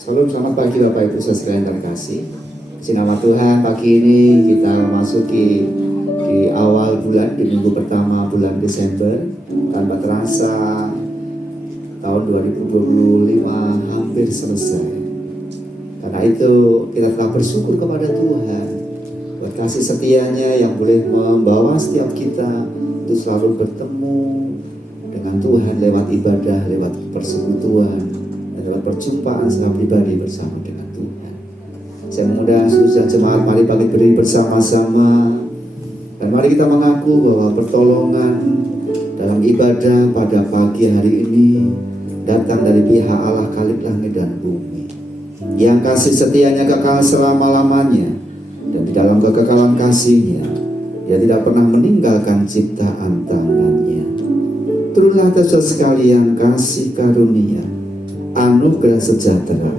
Selamat pagi Bapak Ibu Saudara yang terkasih. Di nama Tuhan, pagi ini kita memasuki di awal bulan, di minggu pertama bulan Desember. Tanpa terasa tahun 2025 hampir selesai. Karena itu kita telah bersyukur kepada Tuhan buat kasih setianya yang boleh membawa setiap kita untuk selalu bertemu dengan Tuhan lewat ibadah, lewat persekutuan, dan lewat perjumpaan secara pribadi bersama dengan Tuhan. Saya mengundang seluruh jemaat, mari bangkit berdiri bersama-sama dan mari kita mengaku bahwa pertolongan dalam ibadah pada pagi hari ini datang dari pihak Allah Khalik langit dan bumi, yang kasih setianya kekal selama-lamanya, dan di dalam kekekalan kasihnya Dia tidak pernah meninggalkan ciptaan tangannya. Turunlah saudara sekalian kasih karunia, anugerah sejahtera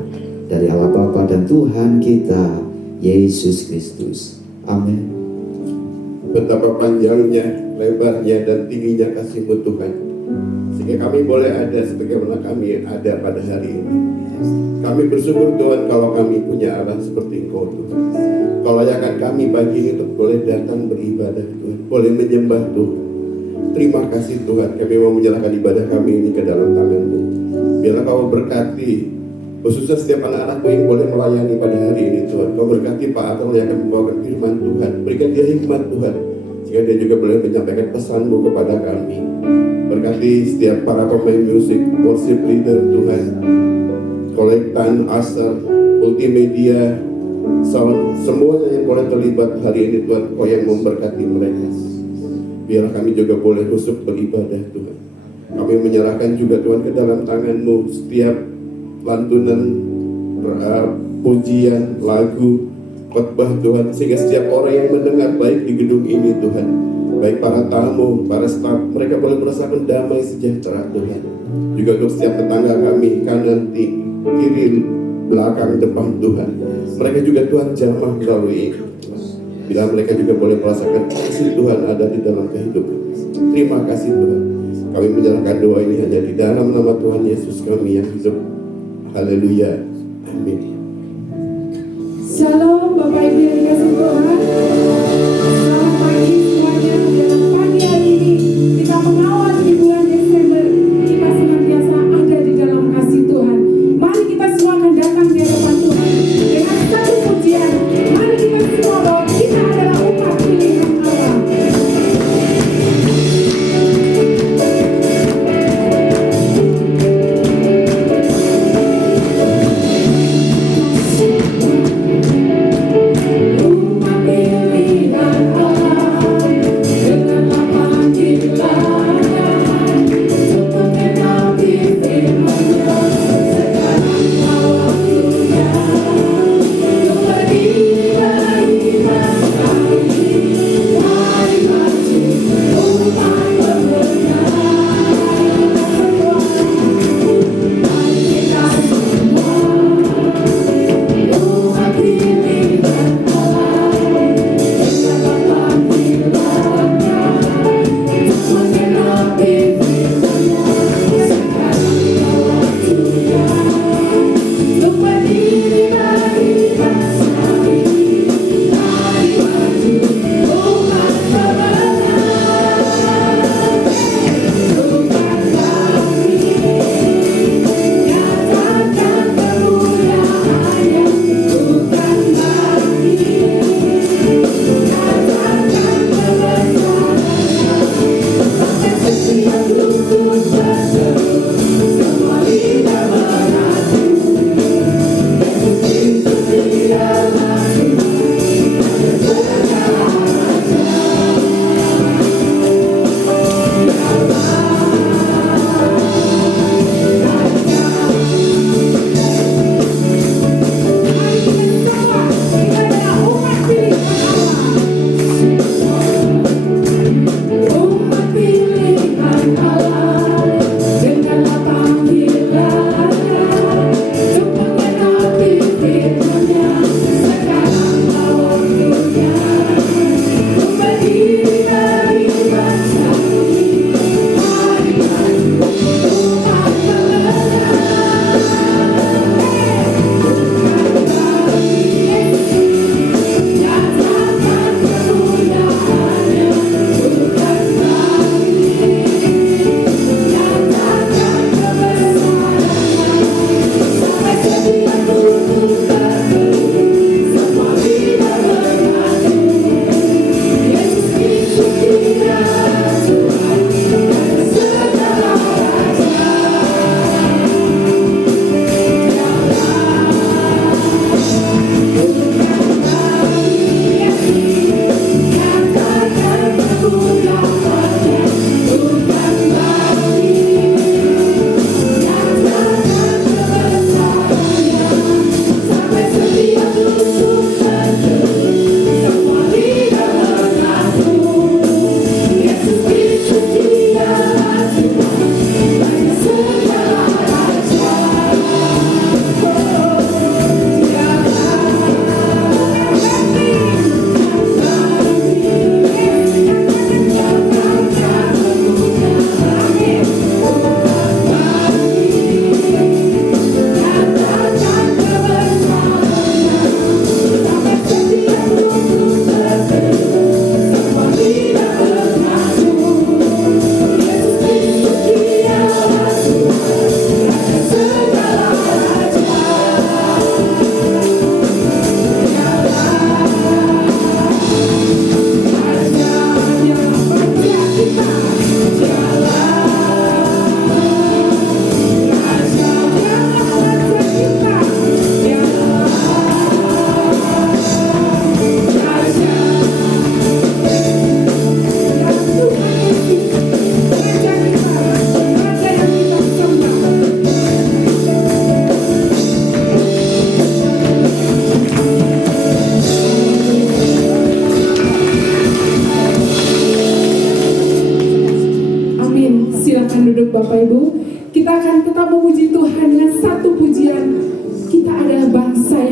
dari Allah Bapa dan Tuhan kita Yesus Kristus. Amin. Betapa panjangnya, lebarnya, dan tingginya kasih-Mu Tuhan, sehingga kami boleh ada sebagaimana kami ada pada hari ini. Kami bersyukur Tuhan kalau kami punya Allah seperti Engkau Tuhan. Kau layakan kami pagi ini untuk boleh datang beribadah Tuhan, boleh menyembah Tuhan. Terima kasih Tuhan, kami mau menyerahkan ibadah kami ini ke dalam tangan-Mu. Biarlah Kau berkati khususnya setiap anak-anakku yang boleh melayani pada hari ini Tuhan. Kau berkati Pak Atal yang akan membawakan firman Tuhan. Berikan dia hikmat Tuhan, sehingga dia juga boleh menyampaikan pesan-Mu kepada kami. Berkati setiap para pemain musik, worship leader Tuhan, kolektan, asar, multimedia, sound, semuanya yang boleh terlibat hari ini Tuhan, Kau yang memberkati mereka. Biarlah kami juga boleh khusyuk beribadah Tuhan. Kami menyerahkan juga Tuhan ke dalam tangan-Mu setiap lantunan, pujian, lagu, khotbah Tuhan, sehingga setiap orang yang mendengar baik di gedung ini Tuhan, baik para tamu, para staf, mereka boleh merasakan damai sejahtera Tuhan. Juga untuk setiap tetangga kami, kanan, kiri, belakang, depan Tuhan, mereka juga Tuhan jamah melalui ini. Bila mereka juga boleh merasakan kasih Tuhan ada di dalam kehidupan. Terima kasih Tuhan. Kami menyerahkan doa ini hanya di dalam nama Tuhan Yesus kami yang hidup. Haleluya. Amin. Shalom Bapak Ibu yang dikasih Tuhan. Selamat pagi semuanya. Dalam pagi hari ini kita mengawal di bulan Desember, kita senantiasa ada di dalam kasih Tuhan. Mari kita semua akan datang di hadapan Tuhan dengan satu pujian. Mari kita semua bahwa kita adalah umat pilihan Allah.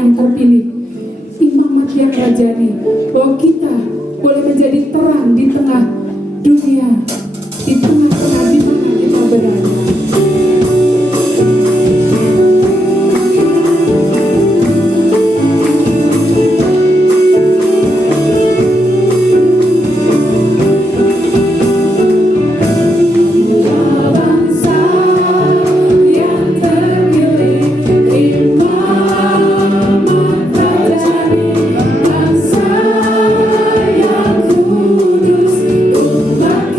yang terpilih, imamat yang rajani, bahwa kita boleh menjadi terang di tengah dunia, di tengah-tengah di mana kita berada. Bangsa yang terpilih, imamat rajani, bangsa yang kudus, umat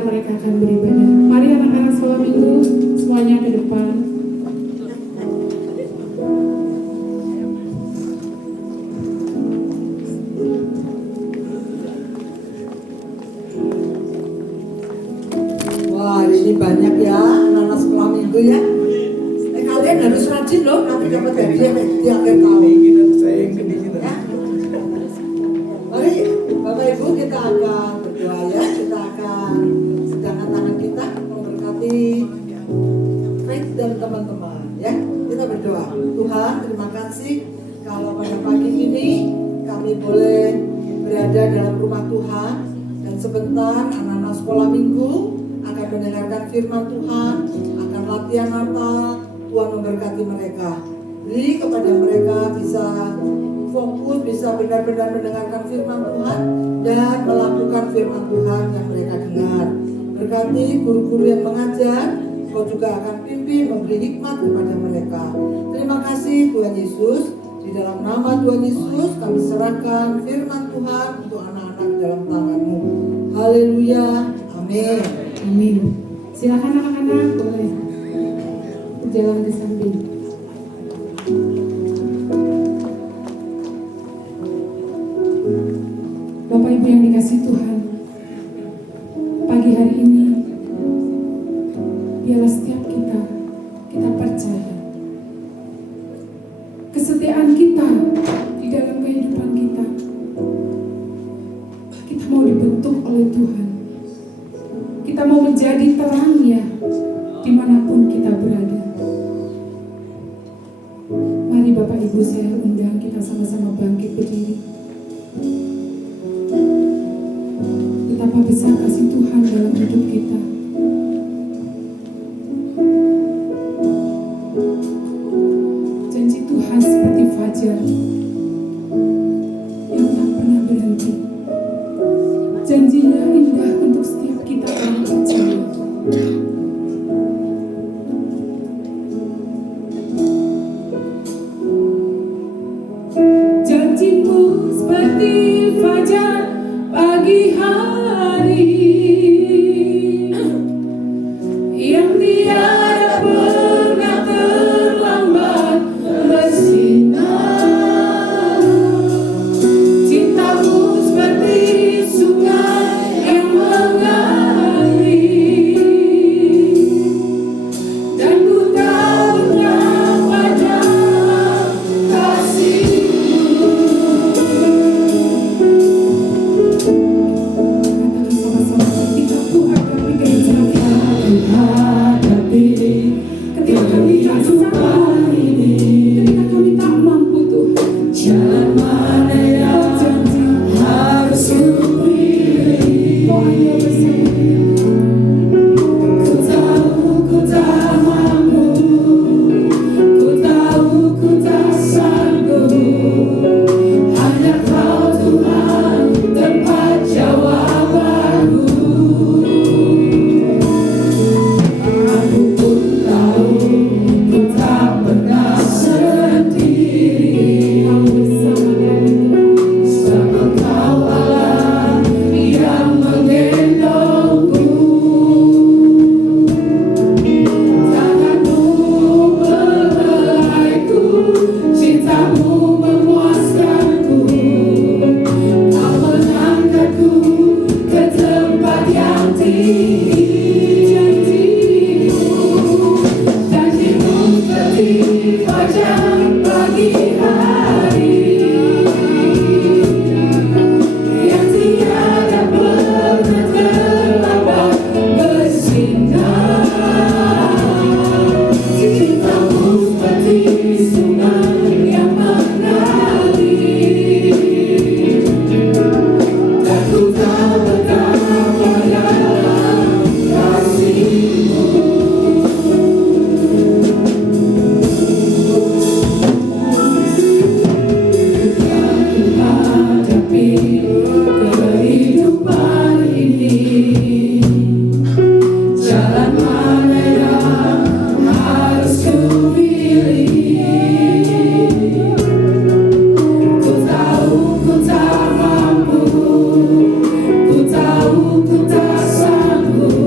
sebentar mereka akan beribadah. Mari anak-anak sekolah minggu semuanya ke depan. Wah, ini banyak ya anak-anak sekolah minggu ya. Kalian harus rajin loh, nanti dapat hadiah di akhir tahun. Ya. Mari Bapak Ibu kita akan berdoa ya. Kita akan sedangkan tangan kita memberkati Faith dan teman-teman ya. Kita berdoa. Tuhan, terima kasih kalau pada pagi ini kami boleh berada dalam rumah Tuhan dan sebentar anak-anak sekolah minggu akan mendengarkan firman Tuhan, akan latihan Natal. Tuhan memberkati mereka. Beri kepada mereka bisa fokus, bisa benar-benar mendengarkan firman Tuhan dan melakukan firman Tuhan yang mereka dengar. Berkati guru-guru yang mengajar, Kau juga akan pimpin, memberi hikmat kepada mereka. Terima kasih Tuhan Yesus. Di dalam nama Tuhan Yesus kami serahkan firman Tuhan untuk anak-anak dalam tangan-Mu. Haleluya. Amin. Amin. Silakan anak-anak boleh berjalan ke samping. Bapak Ibu yang dikasih Tuhan, pagi hari ini biarlah setiap kita percaya kesetiaan kita di dalam kehidupan kita mau dibentuk oleh Tuhan. Kita mau menjadi terangnya dimanapun kita berada. Mari Bapak Ibu saya undang kita sama-sama bangkit berdiri. Betapa besar kasih Tuhan dalam hidup kita. Janji Tuhan seperti fajar yang tak pernah berhenti. Janjinya indah untuk setiap kita yang percaya. Janjimu seperti fajar pagi hari yang tiada pernah terlambat bersinar. Cintamu seperti sungai yang mengalir, dan ku tahu betapa dalam kasih-Mu. Katakan sama-sama, ketika ku hadapi kejahatan, ketika kami tak sanggup, ketika kami tak mampu, Tuhan, jalan mana yang janji harus ku pilih. Oh, hanya bersama. Ku tak mampu, ku tahu ku tak sanggup. Hanya Kau Tuhan tempat jawabanku. Aku pun tahu ku tak pernah sendiri. Kau bersama kami, sama Kau Allah yang menggendongku. Tangan-Mu mengelaiku, cinta-Mu memuaskanku. Kau mengangkatku ke tempat yang tinggi. Janji-Mu seperti fajar pagi hari yang tiada pernah terlambat bersinar. Cinta-Mu seperti sungai yang mengalir, dan ku tahu betapa dalam kasih-Mu. Hadapi kehidupan ini, jalan mana yang harus ku pilih. Ku tahu ku tak mampu, ku tahu ku tak sanggup.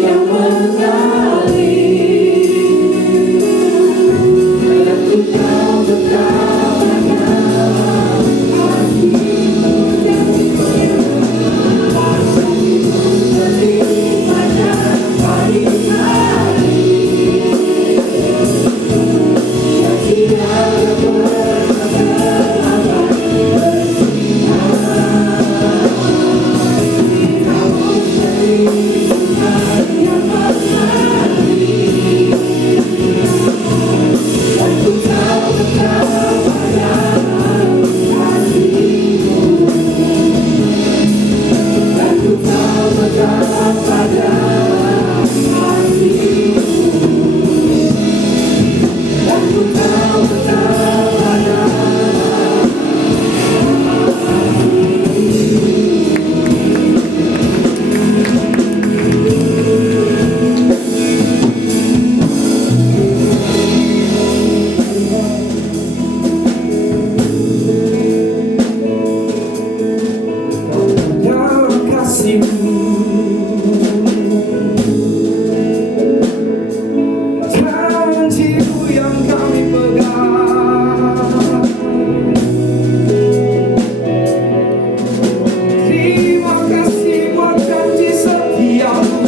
yang mengalir. Dan ku tahu betapa dalam hatimu daripada hari-hari yang tiada pernah terlambat bersinar. Kamu beri sinar yang mengalir. Dan ku tahu betapa dalam hatimu. Dan ku tahu betapa dalam hatimu. Dan ku tahu betapa dalam dalam kasih-Mu. Janji-Mu yang kami pegang. Terima kasih buat janji setia-Mu.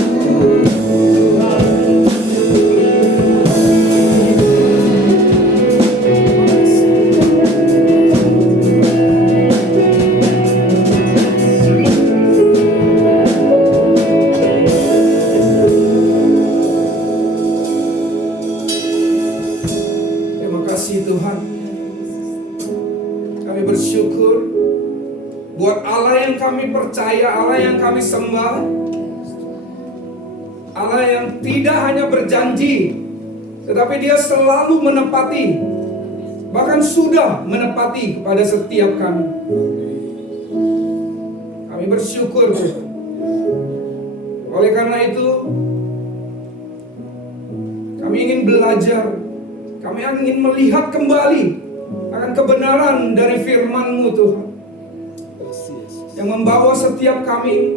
Terima kasih Tuhan. Kami bersyukur buat Allah yang kami percaya, Allah yang kami sembah, Allah yang tidak hanya berjanji, tetapi Dia selalu menepati, bahkan sudah menepati kepada setiap kami. Kami bersyukur Tuhan. Oleh karena itu, kami ingin belajar, kami ingin melihat kembali akan kebenaran dari firman-Mu Tuhan, yang membawa setiap kami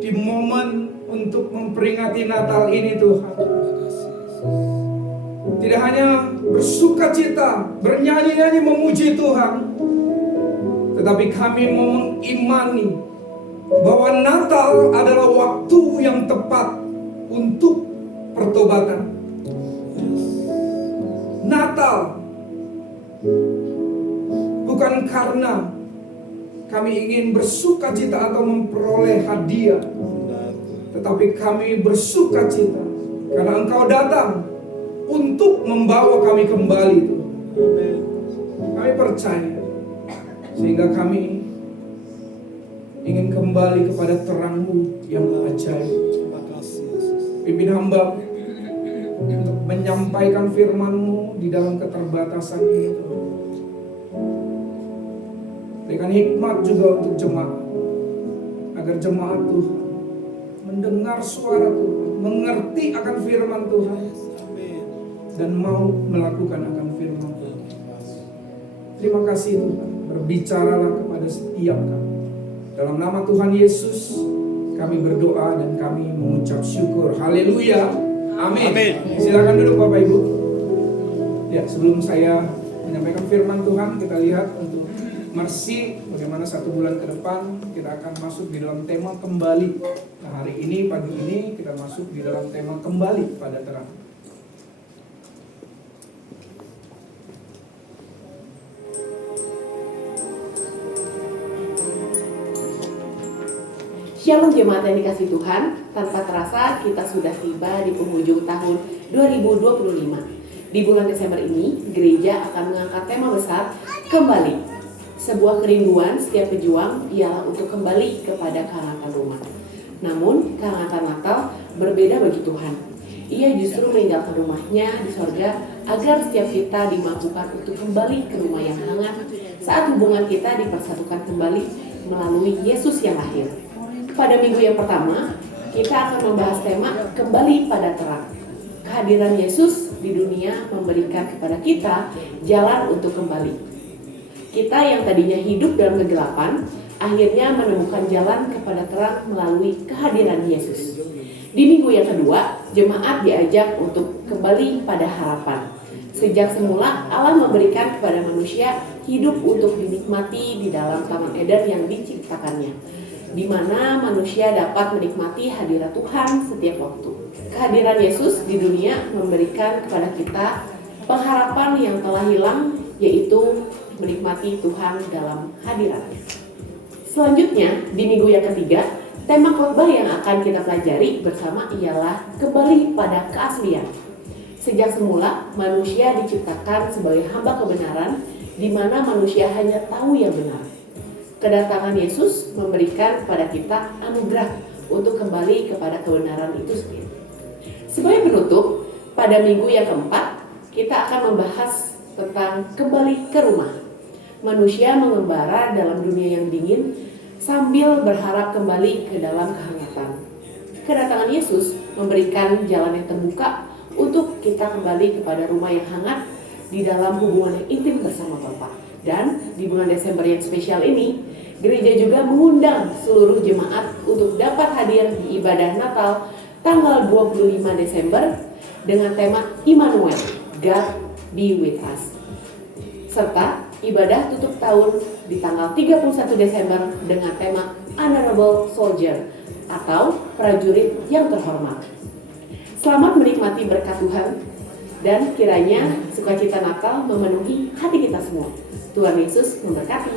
di momen untuk memperingati Natal ini Tuhan. Tidak hanya bersuka cita, bernyanyi-nyanyi memuji Tuhan, tetapi kami mau mengimani bahwa Natal adalah waktu yang tepat untuk pertobatan. Natal bukan karena kami ingin bersuka cita atau memperoleh hadiah, tetapi kami bersuka cita karena Engkau datang untuk membawa kami kembali. Kami percaya, sehingga kami ingin kembali kepada terang-Mu yang ajaib. Pimpin hamba untuk menyampaikan firman-Mu di dalam keterbatasan ini. Berikan hikmat juga untuk jemaat, agar jemaat Tuhan mendengar suara Tuhan, mengerti akan firman Tuhan, dan mau melakukan akan firman Tuhan. Terima kasih Tuhan, berbicaralah kepada setiap kami. Dalam nama Tuhan Yesus kami berdoa dan kami mengucap syukur. Haleluya. Amin. Silakan duduk Bapak Ibu. Ya, sebelum saya menyampaikan firman Tuhan, kita lihat untuk Mercy, bagaimana 1 bulan ke depan kita akan masuk di dalam tema kembali. Nah, hari ini, pagi ini kita masuk di dalam tema kembali pada terang. Shalom jemaat yang dikasih Tuhan, tanpa terasa kita sudah tiba di penghujung tahun 2025. Di bulan Desember ini, gereja akan mengangkat tema besar, kembali. Sebuah kerinduan setiap pejuang ialah untuk kembali kepada kehangatan rumah. Namun, kehangatan Natal berbeda bagi Tuhan. Ia justru meninggalkan rumahnya di sorga agar setiap kita dimampukan untuk kembali ke rumah yang hangat saat hubungan kita dipersatukan kembali melalui Yesus yang lahir. Pada minggu yang pertama, kita akan membahas tema kembali pada terang. Kehadiran Yesus di dunia memberikan kepada kita jalan untuk kembali. Kita yang tadinya hidup dalam kegelapan, akhirnya menemukan jalan kepada terang melalui kehadiran Yesus. Di minggu yang kedua, jemaat diajak untuk kembali pada harapan. Sejak semula Allah memberikan kepada manusia hidup untuk dinikmati di dalam Taman Eden yang diciptakannya, di mana manusia dapat menikmati hadirat Tuhan setiap waktu. Kehadiran Yesus di dunia memberikan kepada kita pengharapan yang telah hilang, yaitu menikmati Tuhan dalam hadiratnya. Selanjutnya, di minggu yang ketiga, tema khotbah yang akan kita pelajari bersama ialah kembali pada keaslian. Sejak semula, manusia diciptakan sebagai hamba kebenaran, di mana manusia hanya tahu yang benar. Kedatangan Yesus memberikan kepada kita anugerah untuk kembali kepada kebenaran itu sendiri. Sebagai penutup, pada minggu yang keempat, kita akan membahas tentang kembali ke rumah. Manusia mengembara dalam dunia yang dingin sambil berharap kembali ke dalam kehangatan. Kedatangan Yesus memberikan jalan yang terbuka untuk kita kembali kepada rumah yang hangat di dalam hubungan yang intim bersama Bapa. Dan di bulan Desember yang spesial ini, gereja juga mengundang seluruh jemaat untuk dapat hadir di ibadah Natal tanggal 25 Desember dengan tema Immanuel, God be with us. Serta ibadah tutup tahun di tanggal 31 Desember dengan tema Honorable Soldier atau prajurit yang terhormat. Selamat menikmati berkat Tuhan dan kiranya sukacita Natal memenuhi hati kita semua. Tuhan Yesus memberkati.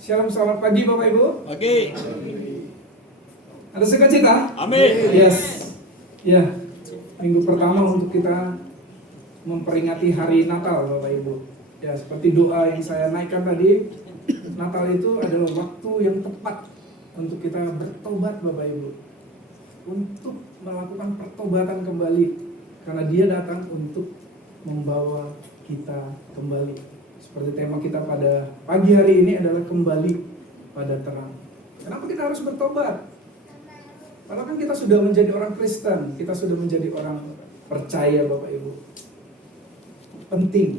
Shalom, selamat pagi Bapak Ibu. Oke. Ada sukacita? Amin. Yes. Ya, minggu pertama untuk kita memperingati hari Natal Bapak Ibu. Ya, seperti doa yang saya naikkan tadi, Natal itu adalah waktu yang tepat untuk kita bertobat Bapak Ibu. Untuk melakukan pertobatan kembali. Karena Dia datang untuk membawa kita kembali. Seperti tema kita pada pagi hari ini adalah kembali pada terang. Kenapa kita harus bertobat? Karena kan kita sudah menjadi orang Kristen, kita sudah menjadi orang percaya Bapak Ibu. Penting,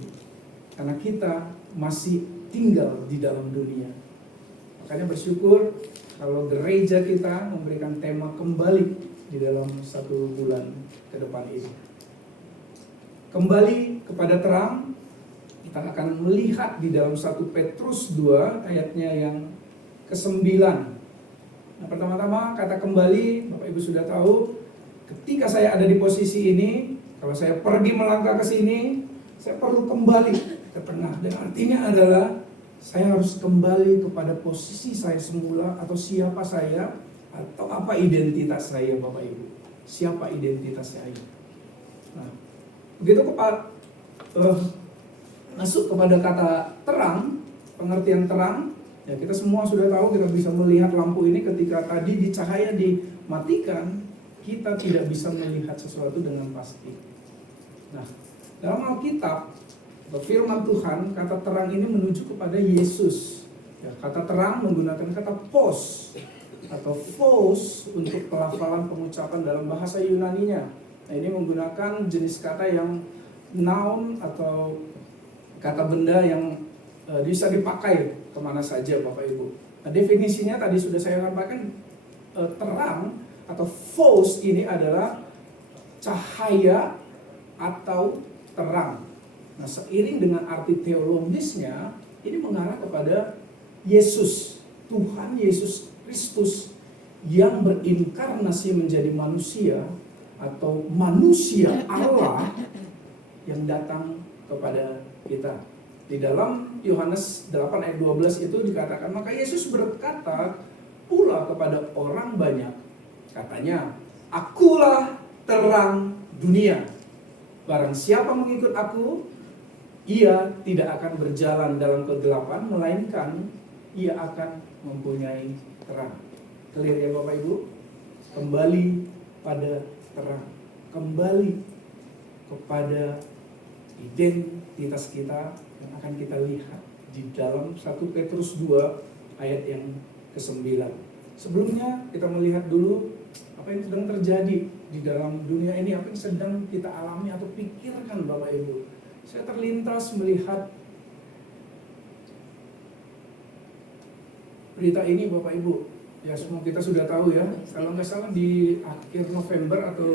karena kita masih tinggal di dalam dunia. Makanya bersyukur kalau gereja kita memberikan tema kembali di dalam 1 bulan ke depan ini. Kembali kepada terang. Kita akan melihat di dalam 1 Petrus 2 ayatnya yang ke-9. Nah, pertama-tama kata kembali, Bapak Ibu sudah tahu, ketika saya ada di posisi ini, kalau saya pergi melangkah ke sini, saya perlu kembali ke tengah. Dan artinya adalah saya harus kembali kepada posisi saya semula atau siapa saya atau apa identitas saya Bapak Ibu. Siapa identitas saya. Nah, begitu masuk kepada kata terang, pengertian terang, ya kita semua sudah tahu, kita bisa melihat lampu ini ketika tadi di cahaya dimatikan, kita tidak bisa melihat sesuatu dengan pasti. Nah, dalam Alkitab, firman Tuhan, kata terang ini menuju kepada Yesus. Ya, kata terang menggunakan kata pos atau phos untuk pelafalan pengucapan dalam bahasa Yunaninya. Nah, ini menggunakan jenis kata yang noun atau kata benda yang bisa dipakai kemana saja Bapak Ibu. Nah, definisinya tadi sudah saya sampaikan, terang atau phos ini adalah cahaya atau terang. Nah, seiring dengan arti teologisnya, ini mengarah kepada Yesus, Tuhan Yesus Kristus yang berinkarnasi menjadi manusia atau manusia Allah yang datang kepada kita. Di dalam Yohanes 8 ayat 12 itu dikatakan, maka Yesus berkata pula kepada orang banyak, katanya, akulah terang dunia. Barang siapa mengikut aku, ia tidak akan berjalan dalam kegelapan, melainkan ia akan mempunyai terang. Clear ya Bapak Ibu? Kembali pada terang. Kembali kepada identitas kita yang akan kita lihat di dalam 1 Petrus 2 ayat yang ke-9. Sebelumnya kita melihat dulu apa yang sedang terjadi di dalam dunia ini, apa yang sedang kita alami atau pikirkan Bapak Ibu. Saya terlintas melihat berita ini Bapak Ibu. Ya semua kita sudah tahu ya, kalau nggak salah di akhir November atau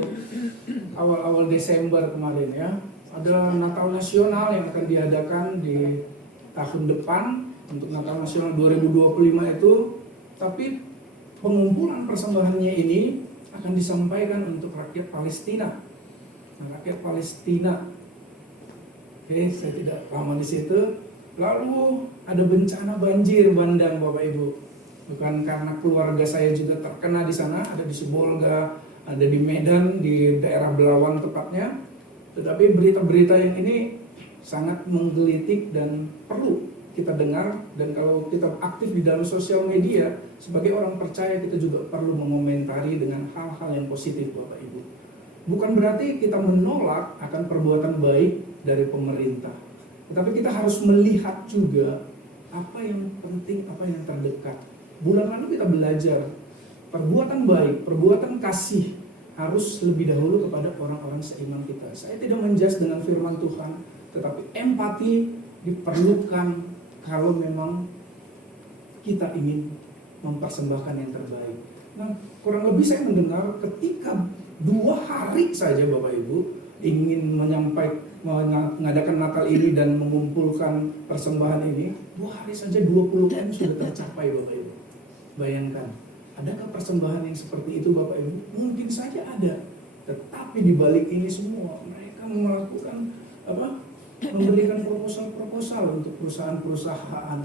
awal-awal Desember kemarin ya, ada Natal Nasional yang akan diadakan di tahun depan untuk Natal Nasional 2025 itu, tapi pengumpulan persembahannya ini akan disampaikan untuk rakyat Palestina. Nah, rakyat Palestina. Oke, saya tidak lama di situ. Lalu ada bencana banjir bandang Bapak Ibu. Bukan karena keluarga saya juga terkena di sana, ada di Sibolga, ada di Medan, di daerah Belawan tepatnya. Tetapi berita-berita yang ini sangat menggelitik dan perlu kita dengar. Dan kalau kita aktif di dalam sosial media, sebagai orang percaya kita juga perlu mengomentari dengan hal-hal yang positif Bapak Ibu. Bukan berarti kita menolak akan perbuatan baik dari pemerintah. Tetapi kita harus melihat juga apa yang penting, apa yang terdekat. Bulan lalu kita belajar perbuatan baik, perbuatan kasih harus lebih dahulu kepada orang-orang seiman kita. Saya tidak menjudge dengan firman Tuhan, tetapi empati diperlukan kalau memang kita ingin mempersembahkan yang terbaik. Nah, kurang lebih saya mendengar ketika 2 hari saja Bapak Ibu ingin mengadakan Natal ini dan mengumpulkan persembahan ini, 2 hari saja 20 M sudah tercapai Bapak Ibu. Bayangkan, adakah persembahan yang seperti itu Bapak Ibu? Mungkin saja ada, tetapi di balik ini semua mereka melakukan memberikan proposal untuk perusahaan-perusahaan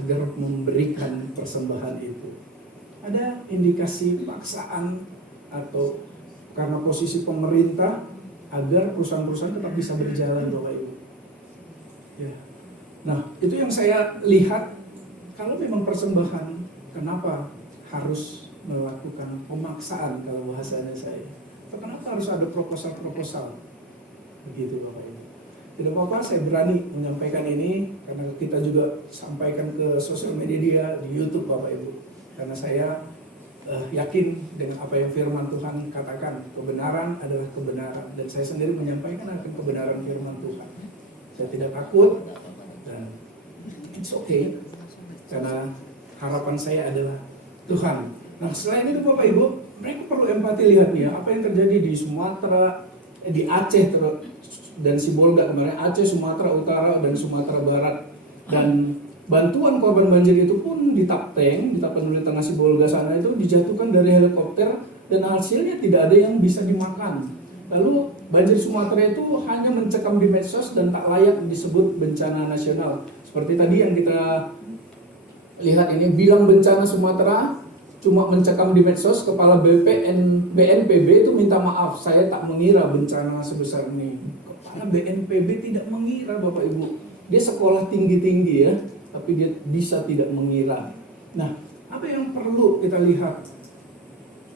agar memberikan persembahan itu. Ada indikasi paksaan atau karena posisi pemerintah agar perusahaan-perusahaan tetap bisa berjalan Bapak Ibu. Ya. Nah, itu yang saya lihat. Kalau memang persembahan, kenapa harus melakukan pemaksaan kalau bahasanya saya? Atau kenapa harus ada proposal-proposal? Begitu Bapak Ibu. Tidak apa-apa, saya berani menyampaikan ini karena kita juga sampaikan ke sosial media di YouTube Bapak Ibu. Karena saya yakin dengan apa yang firman Tuhan katakan, kebenaran adalah kebenaran, dan saya sendiri menyampaikan akan kebenaran firman Tuhan. Saya tidak takut dan it's okay karena harapan saya adalah Tuhan. Nah, selain itu Bapak Ibu, mereka perlu empati. Lihat nih ya, apa yang terjadi di Sumatera, di Aceh dan Sibolga kemarin, Aceh, Sumatera Utara dan Sumatera Barat. Dan bantuan korban banjir itu pun di Tapteng, di Tapanuli Tengah Sibolga sana itu dijatuhkan dari helikopter dan hasilnya tidak ada yang bisa dimakan. Lalu banjir Sumatera itu hanya mencekam di medsos dan tak layak disebut bencana nasional. Seperti tadi yang kita lihat ini, bilang bencana Sumatera cuma mencekam di medsos. Kepala BNPB itu minta maaf, saya tak mengira bencana sebesar ini. Kepala BNPB tidak mengira Bapak Ibu. Dia sekolah tinggi-tinggi ya, tapi dia bisa tidak mengira. Nah, apa yang perlu kita lihat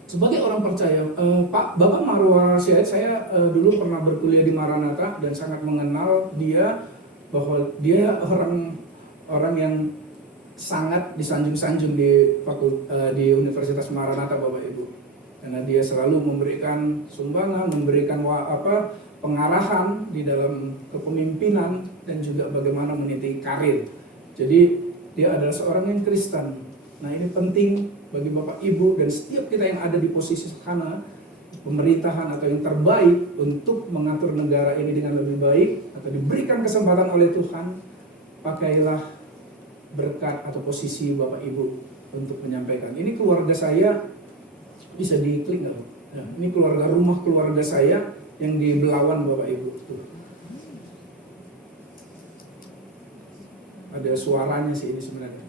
sebagai orang percaya? Bapak Marwar Syed, saya dulu pernah berkuliah di Maranatha dan sangat mengenal dia, bahwa dia orang yang sangat disanjung-sanjung di Universitas Maranatha Bapak Ibu. Karena dia selalu memberikan sumbangan, memberikan pengarahan di dalam kepemimpinan dan juga bagaimana meniti karir. Jadi dia adalah seorang yang Kristen. Nah, ini penting bagi Bapak Ibu dan setiap kita yang ada di posisi sana, pemerintahan atau yang terbaik untuk mengatur negara ini dengan lebih baik atau diberikan kesempatan oleh Tuhan, pakailah berkat atau posisi Bapak Ibu untuk menyampaikan. Ini keluarga saya, bisa diklik nggak? Nah, ini rumah keluarga saya yang di Belawan Bapak Ibu. Tuh. Ada suaranya sih ini sebenarnya.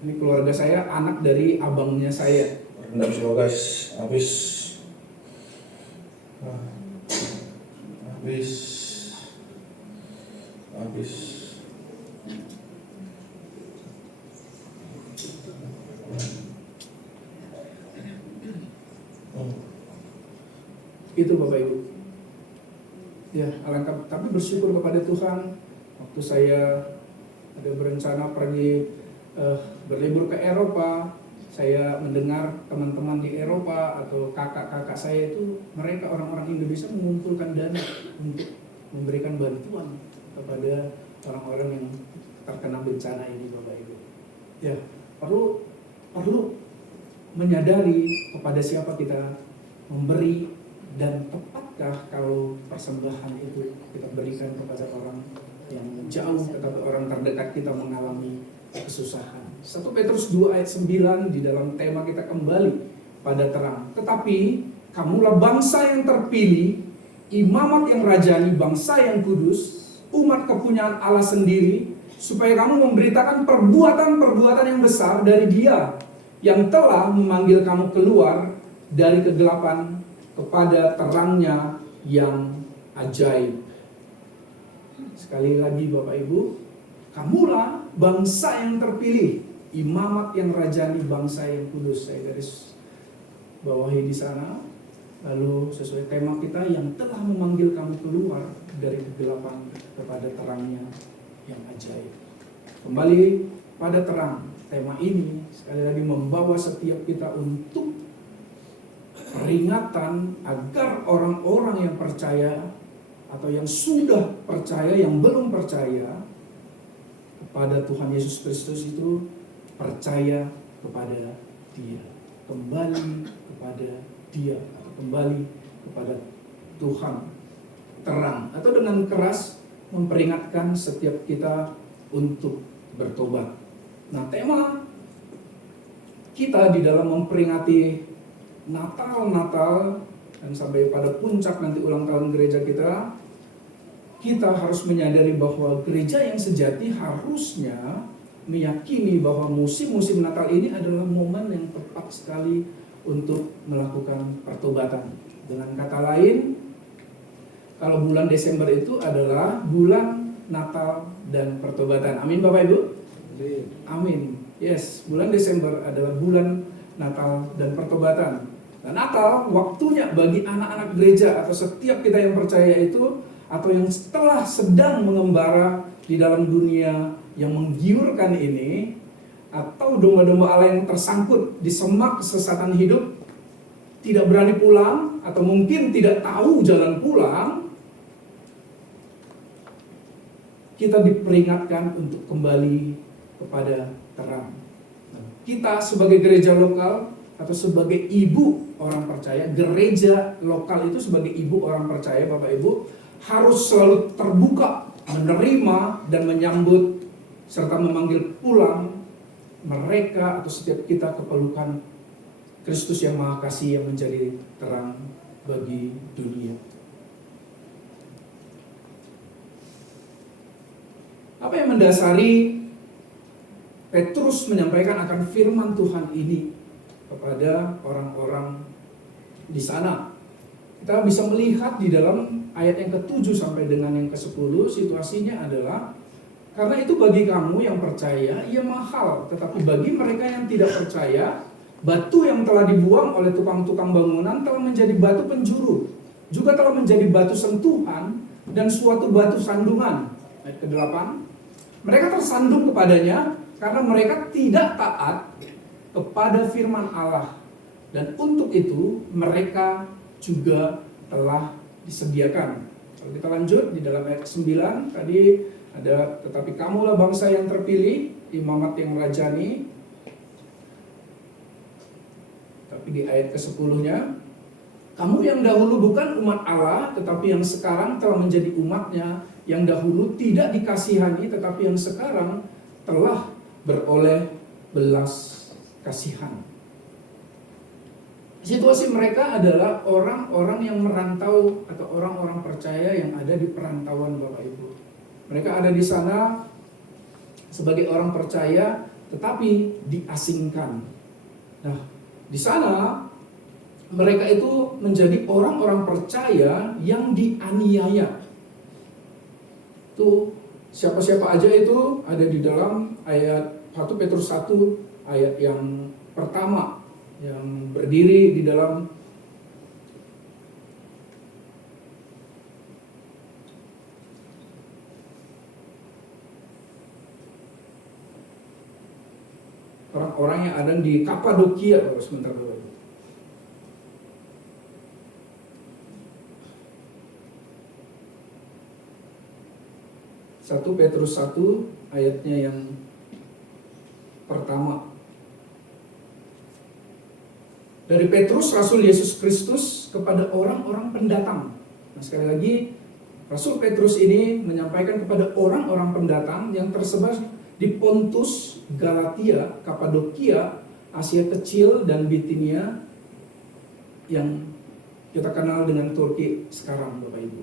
Ini keluarga saya, anak dari abangnya saya. Enggak bisa guys, habis Itu Bapak Ibu. Ya, alangkah, tapi bersyukur kepada Tuhan. Waktu saya ada berencana pergi berlibur ke Eropa, saya mendengar teman-teman di Eropa atau kakak-kakak saya itu, mereka orang-orang Indonesia mengumpulkan dana untuk memberikan bantuan kepada orang-orang yang terkena bencana ini Bapak Ibu. ya perlu menyadari kepada siapa kita memberi, dan tepatkah kalau persembahan itu kita berikan kepada orang yang jauh, kepada orang terdekat kita mengalami kesusahan. 1 Petrus 2 ayat 9 di dalam tema kita kembali pada terang. Tetapi kamulah bangsa yang terpilih, imamat yang rajani, bangsa yang kudus, umat kepunyaan Allah sendiri, supaya kamu memberitakan perbuatan-perbuatan yang besar dari Dia yang telah memanggil kamu keluar dari kegelapan kepada terangnya yang ajaib. Sekali lagi Bapak Ibu, kamulah bangsa yang terpilih, imamat yang rajani, bangsa yang kudus. Saya garis bawahi di sana. Lalu sesuai tema kita, yang telah memanggil kamu keluar dari kegelapan kepada terangnya yang ajaib. Kembali pada terang, tema ini sekali lagi membawa setiap kita untuk peringatan agar orang-orang yang percaya atau yang sudah percaya, yang belum percaya kepada Tuhan Yesus Kristus itu percaya kepada Dia, kembali kepada Dia, atau kembali kepada Tuhan terang, atau dengan keras memperingatkan setiap kita untuk bertobat. Nah, tema kita di dalam memperingati Natal dan sampai pada puncak nanti ulang tahun gereja kita harus menyadari bahwa gereja yang sejati harusnya meyakini bahwa musim-musim Natal ini adalah momen yang tepat sekali untuk melakukan pertobatan. Dengan kata lain, kalau bulan Desember itu adalah bulan Natal dan pertobatan. Amin Bapak Ibu? Amin. Yes, bulan Desember adalah bulan Natal dan pertobatan. Dan Natal waktunya bagi anak-anak gereja atau setiap kita yang percaya itu, atau yang telah sedang mengembara di dalam dunia yang menggiurkan ini, atau domba-domba Allah yang tersangkut di semak kesesatan hidup, tidak berani pulang atau mungkin tidak tahu jalan pulang, kita diperingatkan untuk kembali kepada terang. Kita sebagai gereja lokal atau sebagai ibu orang percaya, gereja lokal itu sebagai ibu orang percaya, Bapak Ibu, harus selalu terbuka, menerima dan menyambut serta memanggil pulang mereka atau setiap kita ke pelukan Kristus yang Maha Kasih yang menjadi terang bagi dunia. Apa yang mendasari Petrus menyampaikan akan firman Tuhan ini kepada orang-orang di sana? Kita bisa melihat di dalam ayat yang ke-7 sampai dengan yang ke-10, situasinya adalah, karena itu bagi kamu yang percaya ia mahal, tetapi bagi mereka yang tidak percaya, batu yang telah dibuang oleh tukang-tukang bangunan telah menjadi batu penjuru, juga telah menjadi batu sentuhan dan suatu batu sandungan. Ayat ke-8, mereka tersandung kepadanya karena mereka tidak taat kepada firman Allah, dan untuk itu mereka juga telah disediakan. Kalau kita lanjut di dalam ayat 9 tadi ada, tetapi kamulah bangsa yang terpilih, imamat yang rajani. Tapi di ayat ke-10-nya, kamu yang dahulu bukan umat Allah, tetapi yang sekarang telah menjadi umatnya, yang dahulu tidak dikasihani, tetapi yang sekarang telah beroleh belas kasihan. Situasi mereka adalah orang-orang yang merantau atau orang-orang percaya yang ada di perantauan, Bapak Ibu. Mereka ada di sana sebagai orang percaya tetapi diasingkan. Nah, di sana mereka itu menjadi orang-orang percaya yang dianiaya. Itu siapa-siapa aja itu ada di dalam ayat 1 Petrus 1 ayat yang pertama, yang berdiri di dalam orang-orang yang ada di Kapadokia. Sebentar dulu. 1 Petrus 1 ayatnya yang pertama. Dari Petrus, Rasul Yesus Kristus kepada orang-orang pendatang. Nah, sekali lagi, Rasul Petrus ini menyampaikan kepada orang-orang pendatang yang tersebar di Pontus, Galatia, Kapadokia, Asia Kecil, dan Bitinia yang kita kenal dengan Turki sekarang, Bapak Ibu.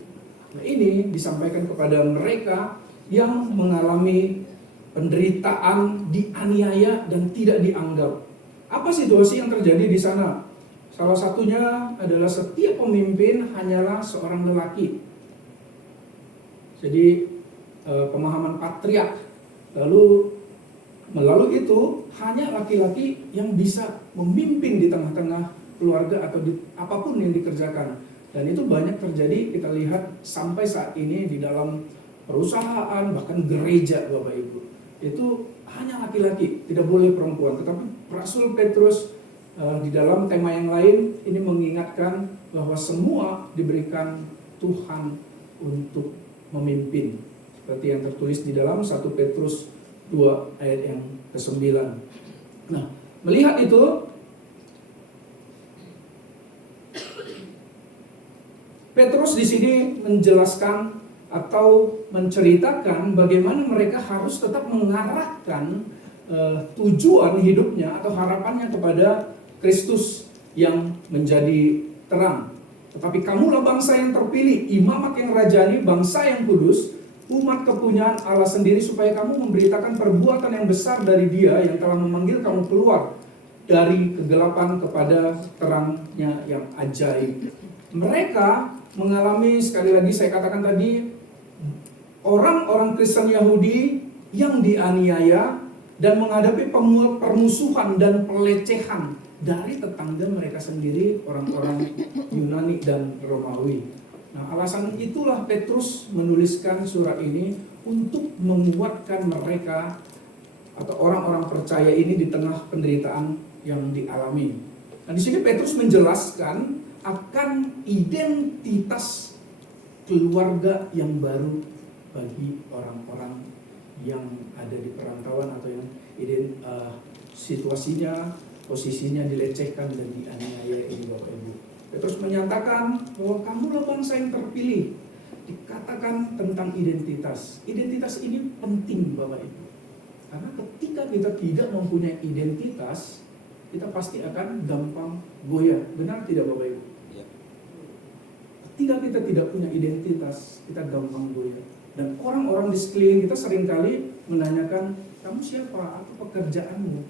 Nah, ini disampaikan kepada mereka yang mengalami penderitaan, dianiaya, dan tidak dianggap. Apa situasi yang terjadi di sana? Salah satunya adalah setiap pemimpin hanyalah seorang lelaki. Jadi pemahaman patriark. Lalu melalui itu hanya laki-laki yang bisa memimpin di tengah-tengah keluarga atau apapun yang dikerjakan. Dan itu banyak terjadi, kita lihat sampai saat ini di dalam perusahaan, bahkan gereja, Bapak Ibu. Itu hanya laki-laki, tidak boleh perempuan. Tetapi Rasul Petrus di dalam tema yang lain ini mengingatkan bahwa semua diberikan Tuhan untuk memimpin. Seperti yang tertulis di dalam 1 Petrus 2 ayat yang ke-9. Nah, melihat itu, Petrus di sini menjelaskan atau menceritakan bagaimana mereka harus tetap mengarahkan tujuan hidupnya atau harapannya kepada Kristus yang menjadi terang. Tetapi kamulah bangsa yang terpilih, imamat yang rajani, bangsa yang kudus, umat kepunyaan Allah sendiri, supaya kamu memberitakan perbuatan yang besar dari Dia yang telah memanggil kamu keluar dari kegelapan kepada terangnya yang ajaib. Mereka mengalami, sekali lagi saya katakan tadi, orang-orang Kristen Yahudi yang dianiaya dan menghadapi permusuhan dan pelecehan dari tetangga mereka sendiri, orang-orang Yunani dan Romawi. Nah, alasan itulah Petrus menuliskan surat ini untuk menguatkan mereka atau orang-orang percaya ini di tengah penderitaan yang dialami. Nah, di sini Petrus menjelaskan akan identitas keluarga yang baru bagi orang-orang yang ada di perantauan atau yang situasinya, posisinya dilecehkan dan dianiaya ini, Bapak Ibu. Petrus menyatakan bahwa kamulah bangsa yang terpilih. Dikatakan tentang identitas. Identitas ini penting, Bapak Ibu. Karena ketika kita tidak mempunyai identitas, kita pasti akan gampang goyah. Benar tidak, Bapak Ibu? Ketika kita tidak punya identitas, kita gampang goyah. Dan orang-orang di sekeliling kita seringkali menanyakan, kamu siapa? Apa pekerjaanmu?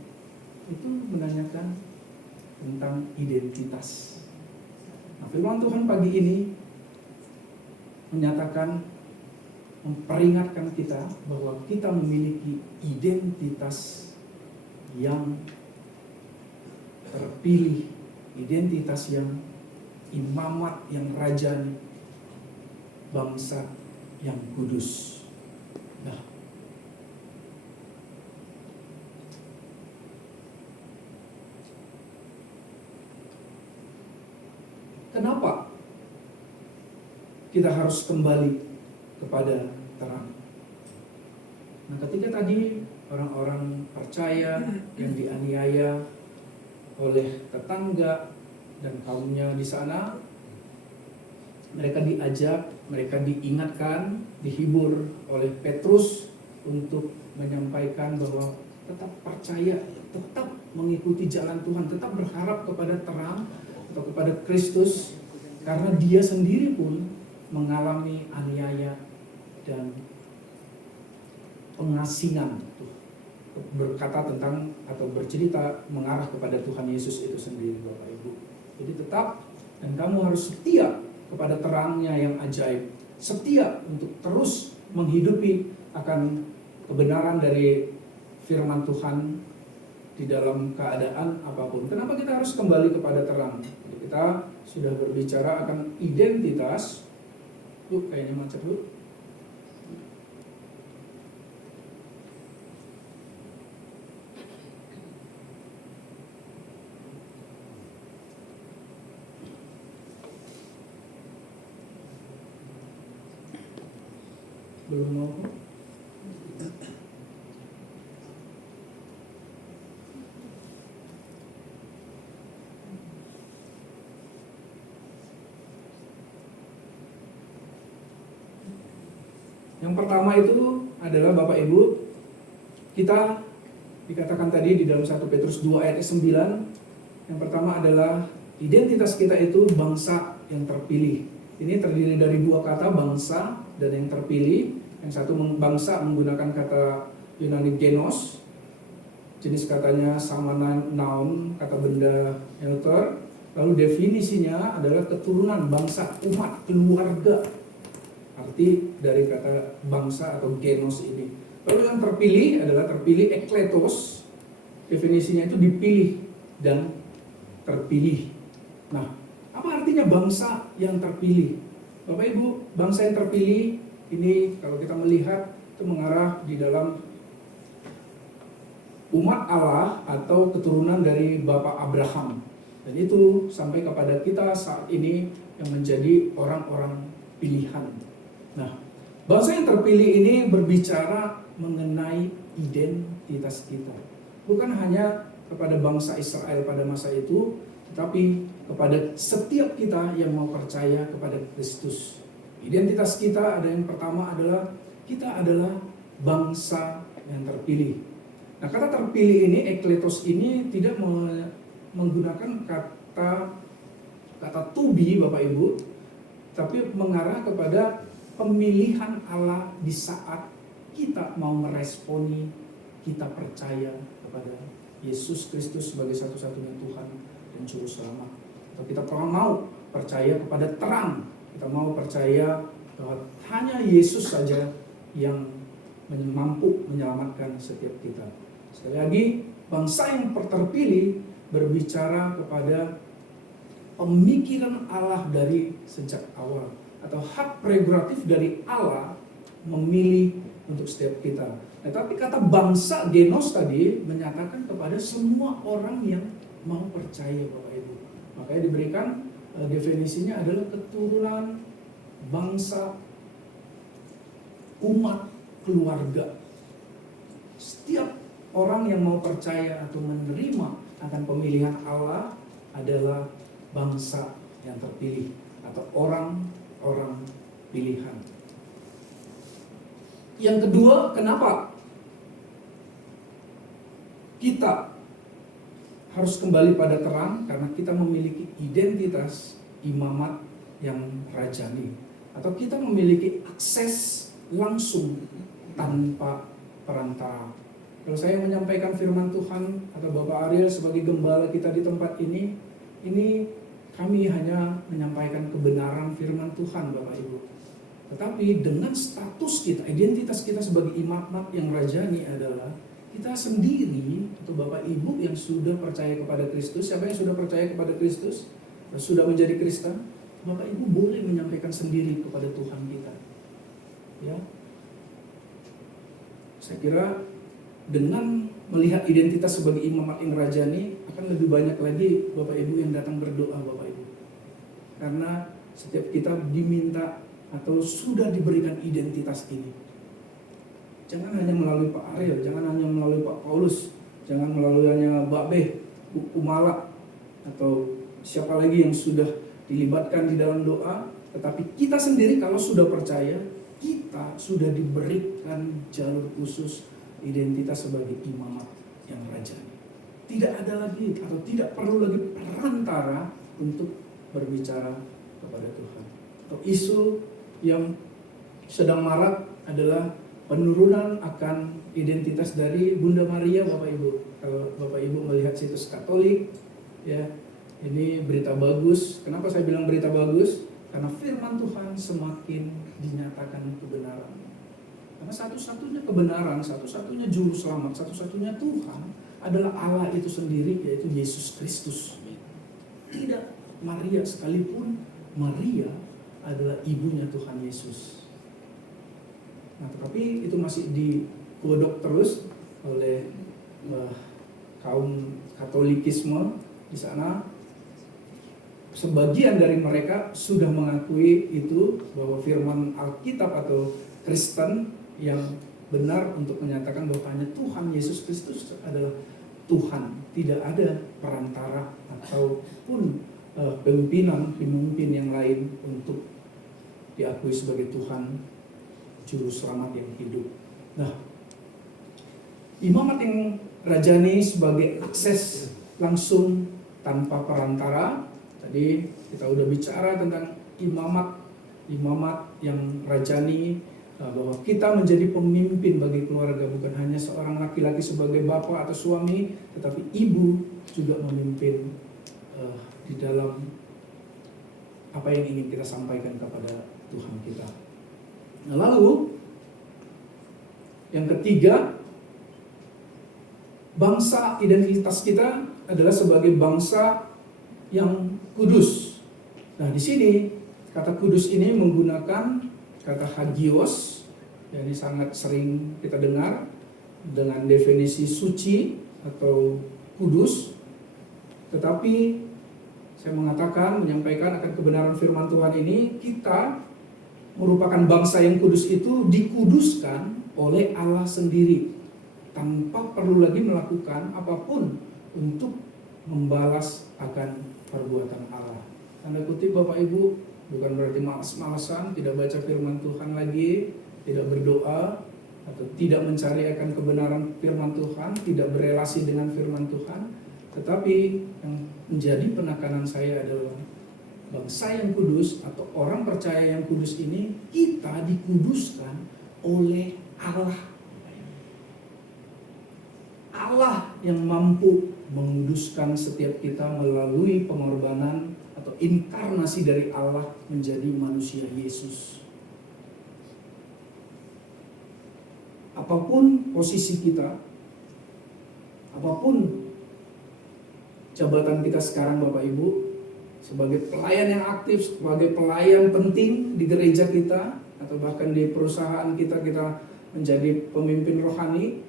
Itu menanyakan tentang identitas. Nah, firman Tuhan pagi ini menyatakan, memperingatkan kita bahwa kita memiliki identitas yang terpilih, identitas yang imamat, yang rajani, bangsa yang kudus. Nah, kenapa kita harus kembali kepada terang? Nah, ketika tadi orang-orang percaya yang dianiaya oleh tetangga dan kaumnya di sana, mereka diajak, mereka diingatkan, dihibur oleh Petrus untuk menyampaikan bahwa tetap percaya, tetap mengikuti jalan Tuhan, tetap berharap kepada terang atau kepada Kristus, karena dia sendiri pun mengalami aniaya dan pengasingan. Berkata tentang atau bercerita mengarah kepada Tuhan Yesus itu sendiri, Bapak Ibu. Jadi tetap, dan kamu harus setia kepada terangnya yang ajaib, setia untuk terus menghidupi akan kebenaran dari firman Tuhan di dalam keadaan apapun. Kenapa kita harus kembali kepada terang? Jadi kita sudah berbicara akan identitas. Yuk, kayaknya macet dulu. Belum mau. Yang pertama itu adalah Bapak Ibu, kita dikatakan tadi di dalam 1 Petrus 2 ayat 9, yang pertama adalah identitas kita itu bangsa yang terpilih. Ini terdiri dari dua kata, bangsa dan yang terpilih. Yang satu bangsa menggunakan kata Yunani genos, jenis katanya sama noun, kata benda neuter. Lalu definisinya adalah keturunan, bangsa, umat, keluarga. Arti dari kata bangsa atau genos ini. Lalu yang terpilih adalah terpilih ekletos. Definisinya itu dipilih dan terpilih. Nah, apa artinya bangsa yang terpilih? Bapak Ibu, bangsa yang terpilih ini kalau kita melihat itu mengarah di dalam umat Allah atau keturunan dari Bapak Abraham. Dan itu sampai kepada kita saat ini yang menjadi orang-orang pilihan. Nah, bangsa yang terpilih ini berbicara mengenai identitas kita. Bukan hanya kepada bangsa Israel pada masa itu, tetapi kepada setiap kita yang mau percaya kepada Kristus. Identitas kita ada yang pertama adalah kita adalah bangsa yang terpilih. Nah, kata terpilih ini, ekletos ini tidak menggunakan kata to be Bapak Ibu, tapi mengarah kepada pemilihan Allah di saat kita mau meresponi, kita percaya kepada Yesus Kristus sebagai satu-satunya Tuhan dan Juru Selamat. Atau kita mau percaya kepada terang, kita mau percaya bahwa hanya Yesus saja yang mampu menyelamatkan setiap kita. Sekali lagi, bangsa yang terpilih berbicara kepada pemikiran Allah dari sejak awal, atau hak prerogatif dari Allah memilih untuk setiap kita. Nah, tapi kata bangsa genos tadi menyatakan kepada semua orang yang mau percaya Bapak Ibu. Makanya diberikan definisinya adalah keturunan, bangsa, umat, keluarga. Setiap orang yang mau percaya atau menerima akan pemilihan Allah adalah bangsa yang terpilih atau orang-orang pilihan. Yang kedua, kenapa kita harus kembali pada terang? Karena kita memiliki identitas imamat yang rajani, atau kita memiliki akses langsung tanpa perantara. Kalau saya menyampaikan firman Tuhan atau Bapak Ariel sebagai gembala kita di tempat ini kami hanya menyampaikan kebenaran firman Tuhan Bapak Ibu. Tetapi dengan status kita, identitas kita sebagai imamat yang rajani adalah kita sendiri atau Bapak Ibu yang sudah percaya kepada Kristus. Siapa yang sudah percaya kepada Kristus, sudah menjadi Kristen, Bapak Ibu boleh menyampaikan sendiri kepada Tuhan kita. Ya, saya kira dengan melihat identitas sebagai imamat yang rajani akan lebih banyak lagi Bapak Ibu yang datang berdoa Bapak Ibu. Karena setiap kita diminta atau sudah diberikan identitas ini. Jangan hanya melalui Pak Ariel, jangan hanya melalui Pak Paulus, jangan melalui hanya Mbak Beh, Bu Kumala, atau siapa lagi yang sudah dilibatkan di dalam doa, tetapi kita sendiri kalau sudah percaya, kita sudah diberikan jalur khusus identitas sebagai imamat yang rajani. Tidak ada lagi atau tidak perlu lagi perantara untuk berbicara kepada Tuhan. Atau isu yang sedang marak adalah penurunan akan identitas dari Bunda Maria Bapak Ibu. Kalau Bapak Ibu melihat situs Katolik, ya, ini berita bagus. Kenapa saya bilang berita bagus? Karena firman Tuhan semakin dinyatakan kebenaran. Karena satu-satunya kebenaran, satu-satunya juru selamat, satu-satunya Tuhan adalah Allah itu sendiri, yaitu Yesus Kristus. Tidak Maria, sekalipun Maria adalah ibunya Tuhan Yesus. Nah, tetapi itu masih digodok terus oleh kaum Katolikisme di sana. Sebagian dari mereka sudah mengakui itu bahwa firman Alkitab atau Kristen yang benar untuk menyatakan bahwa hanya Tuhan Yesus Kristus adalah Tuhan, tidak ada perantara ataupun pemimpin yang lain untuk diakui sebagai Tuhan juru selamat yang hidup. Nah, imamat yang rajani sebagai akses langsung tanpa perantara. Tadi kita udah bicara tentang imamat yang rajani, bahwa kita menjadi pemimpin bagi keluarga, bukan hanya seorang laki-laki sebagai bapak atau suami, tetapi ibu juga memimpin di dalam apa yang ingin kita sampaikan kepada Tuhan kita. Nah, lalu yang ketiga, bangsa identitas kita adalah sebagai bangsa yang kudus. Nah, di sini kata kudus ini menggunakan kata hagios, yang sangat sering kita dengar dengan definisi suci atau kudus. Tetapi saya menyampaikan akan kebenaran firman Tuhan ini, kita merupakan bangsa yang kudus itu dikuduskan oleh Allah sendiri, tanpa perlu lagi melakukan apapun untuk membalas akan perbuatan Allah. Tanda kutip Bapak Ibu, bukan berarti malas-malasan, tidak baca firman Tuhan lagi, tidak berdoa, atau tidak mencari akan kebenaran firman Tuhan, tidak berelasi dengan firman Tuhan. Tetapi yang menjadi penekanan saya adalah bangsa yang kudus atau orang percaya yang kudus ini, kita dikuduskan oleh Allah. Allah yang mampu menguduskan setiap kita melalui pengorbanan atau inkarnasi dari Allah menjadi manusia Yesus. Apapun posisi kita, apapun jabatan kita sekarang Bapak Ibu, sebagai pelayan yang aktif, sebagai pelayan penting di gereja kita, atau bahkan di perusahaan kita menjadi pemimpin rohani,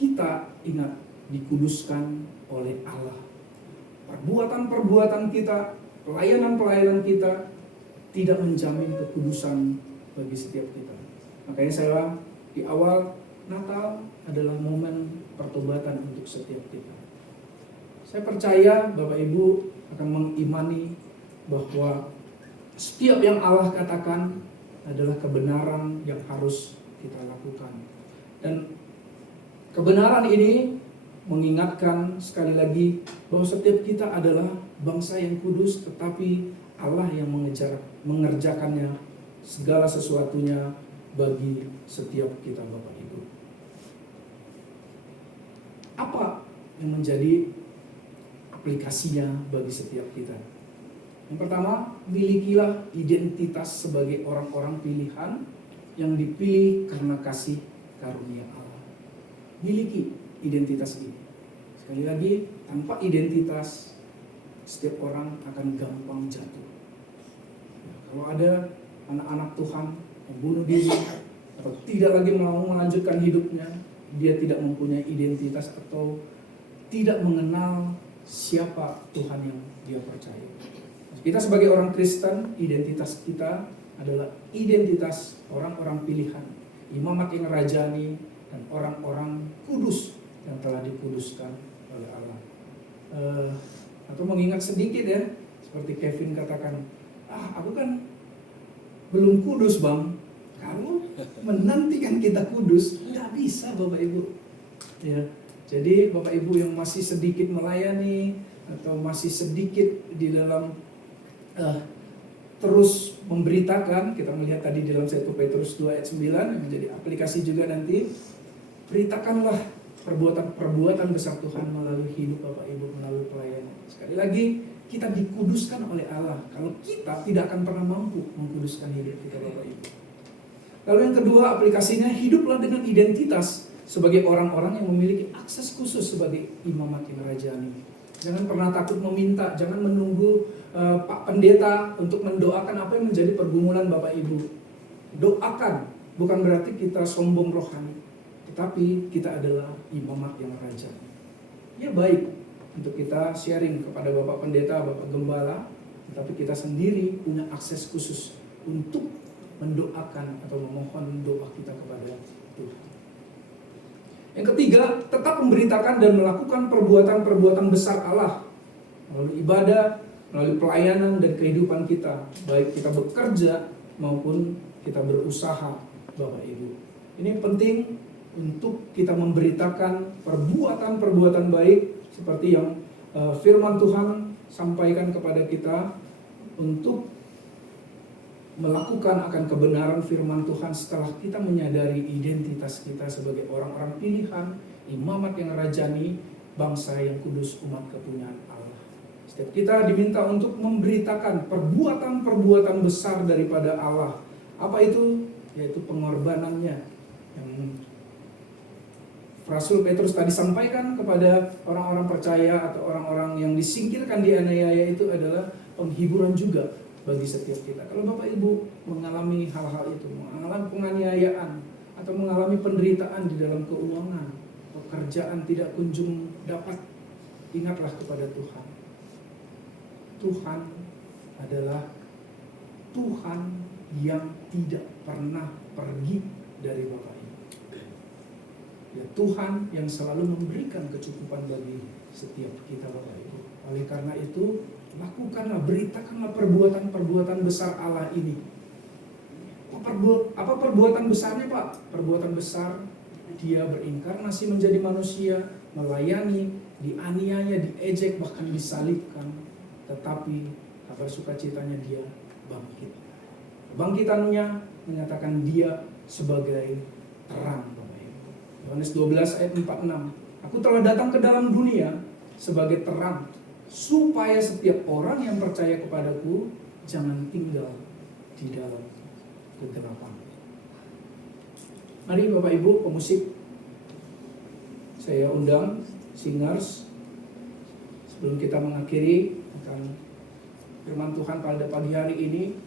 kita ingat dikuduskan oleh Allah. Perbuatan-perbuatan kita, pelayanan-pelayanan kita tidak menjamin kekudusan bagi setiap kita. Makanya saya di awal Natal adalah momen pertobatan untuk setiap kita. Saya percaya Bapak Ibu akan mengimani bahwa setiap yang Allah katakan adalah kebenaran yang harus kita lakukan. Dan kebenaran ini mengingatkan sekali lagi bahwa setiap kita adalah bangsa yang kudus, tetapi Allah yang mengerjakannya segala sesuatunya bagi setiap kita Bapak Ibu. Apa yang menjadi aplikasinya bagi setiap kita? Yang pertama, milikilah identitas sebagai orang-orang pilihan yang dipilih karena kasih karunia Allah. Miliki identitas ini. Sekali lagi, tanpa identitas, setiap orang akan gampang jatuh. Kalau ada anak-anak Tuhan membunuh diri atau tidak lagi mau melanjutkan hidupnya, dia tidak mempunyai identitas atau tidak mengenal siapa Tuhan yang dia percaya. Kita sebagai orang Kristen, identitas kita adalah identitas orang-orang pilihan, imamat yang rajani, dan orang-orang kudus yang telah dikuduskan oleh Allah. Atau mengingat sedikit ya, seperti Kevin katakan, aku kan belum kudus bang. Kamu menantikan kita kudus, nggak bisa Bapak Ibu. Ya, jadi Bapak Ibu yang masih sedikit melayani atau masih sedikit di dalam terus memberitakan, kita melihat tadi dalam 1 Petrus 2 ayat 9 yang menjadi aplikasi juga nanti, beritakanlah perbuatan-perbuatan besar Tuhan melalui hidup Bapak Ibu, melalui pelayanan. Sekali lagi, kita dikuduskan oleh Allah. Kalau kita tidak akan pernah mampu mengkuduskan hidup kita Bapak Ibu. Lalu yang kedua aplikasinya, hiduplah dengan identitas sebagai orang-orang yang memiliki akses khusus sebagai imamat yang rajani. Jangan pernah takut meminta, jangan menunggu Pak Pendeta untuk mendoakan apa yang menjadi pergumulan Bapak Ibu. Doakan, bukan berarti kita sombong rohani, tetapi kita adalah imamat yang rajani. Ya baik untuk kita sharing kepada Bapak Pendeta, Bapak Gembala, tetapi kita sendiri punya akses khusus untuk mendoakan atau memohon doa kita kepada Tuhan. Yang ketiga, tetap memberitakan dan melakukan perbuatan-perbuatan besar Allah melalui ibadah, melalui pelayanan dan kehidupan kita, baik kita bekerja maupun kita berusaha Bapak Ibu. Ini penting untuk kita memberitakan perbuatan-perbuatan baik seperti yang firman Tuhan sampaikan kepada kita, untuk melakukan akan kebenaran firman Tuhan setelah kita menyadari identitas kita sebagai orang-orang pilihan, imamat yang rajani, bangsa yang kudus, umat kepunyaan Allah. Setiap kita diminta untuk memberitakan perbuatan-perbuatan besar daripada Allah. Apa itu? Yaitu pengorbanannya yang Rasul Petrus tadi sampaikan kepada orang-orang percaya atau orang-orang yang disingkirkan dianiaya, itu adalah penghiburan juga bagi setiap kita. Kalau Bapak Ibu mengalami hal-hal itu, mengalami penganiayaan atau mengalami penderitaan di dalam keuangan, pekerjaan tidak kunjung dapat, ingatlah kepada Tuhan. Tuhan adalah Tuhan yang tidak pernah pergi dari Bapak Ibu. Ya, Tuhan yang selalu memberikan kecukupan bagi setiap kita, Bapak Ibu. Oleh karena itu, lakukanlah, beritakanlah perbuatan-perbuatan besar Allah ini. Apa perbuatan besarnya, Pak? Perbuatan besar, Dia berinkarnasi menjadi manusia, melayani, dianiaya, diejek, bahkan disalibkan. Tetapi kabar sukacitanya Dia bangkit. Kebangkitannya menyatakan Dia sebagai terang, Bapak Ibu. Yohanes 12 ayat 46. Aku telah datang ke dalam dunia sebagai terang, supaya setiap orang yang percaya kepadaku jangan tinggal di dalam kegelapan. Mari Bapak Ibu pemusik, saya undang singers sebelum kita mengakhiri akan firman Tuhan pada pagi hari ini.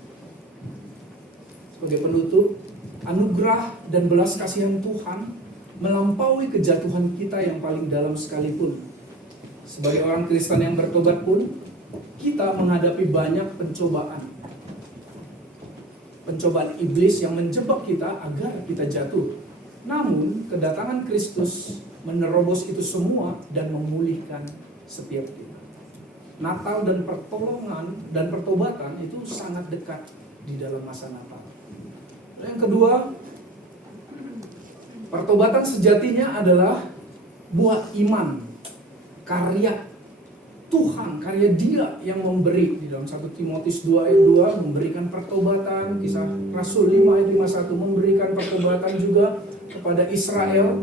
Sebagai penutup, anugerah dan belas kasihan Tuhan melampaui kejatuhan kita yang paling dalam sekalipun. Sebagai orang Kristen yang bertobat pun, kita menghadapi banyak pencobaan. Pencobaan iblis yang menjebak kita agar kita jatuh. Namun, kedatangan Kristus menerobos itu semua dan memulihkan setiap kita. Natal dan pertolongan dan pertobatan itu sangat dekat di dalam masa Natal. Yang kedua, pertobatan sejatinya adalah buah iman, karya Tuhan, karya Dia yang memberi. Di dalam 1 Timotius 2 ayat 2 memberikan pertobatan, Kisah Rasul 5 ayat 51 memberikan pertobatan juga kepada Israel,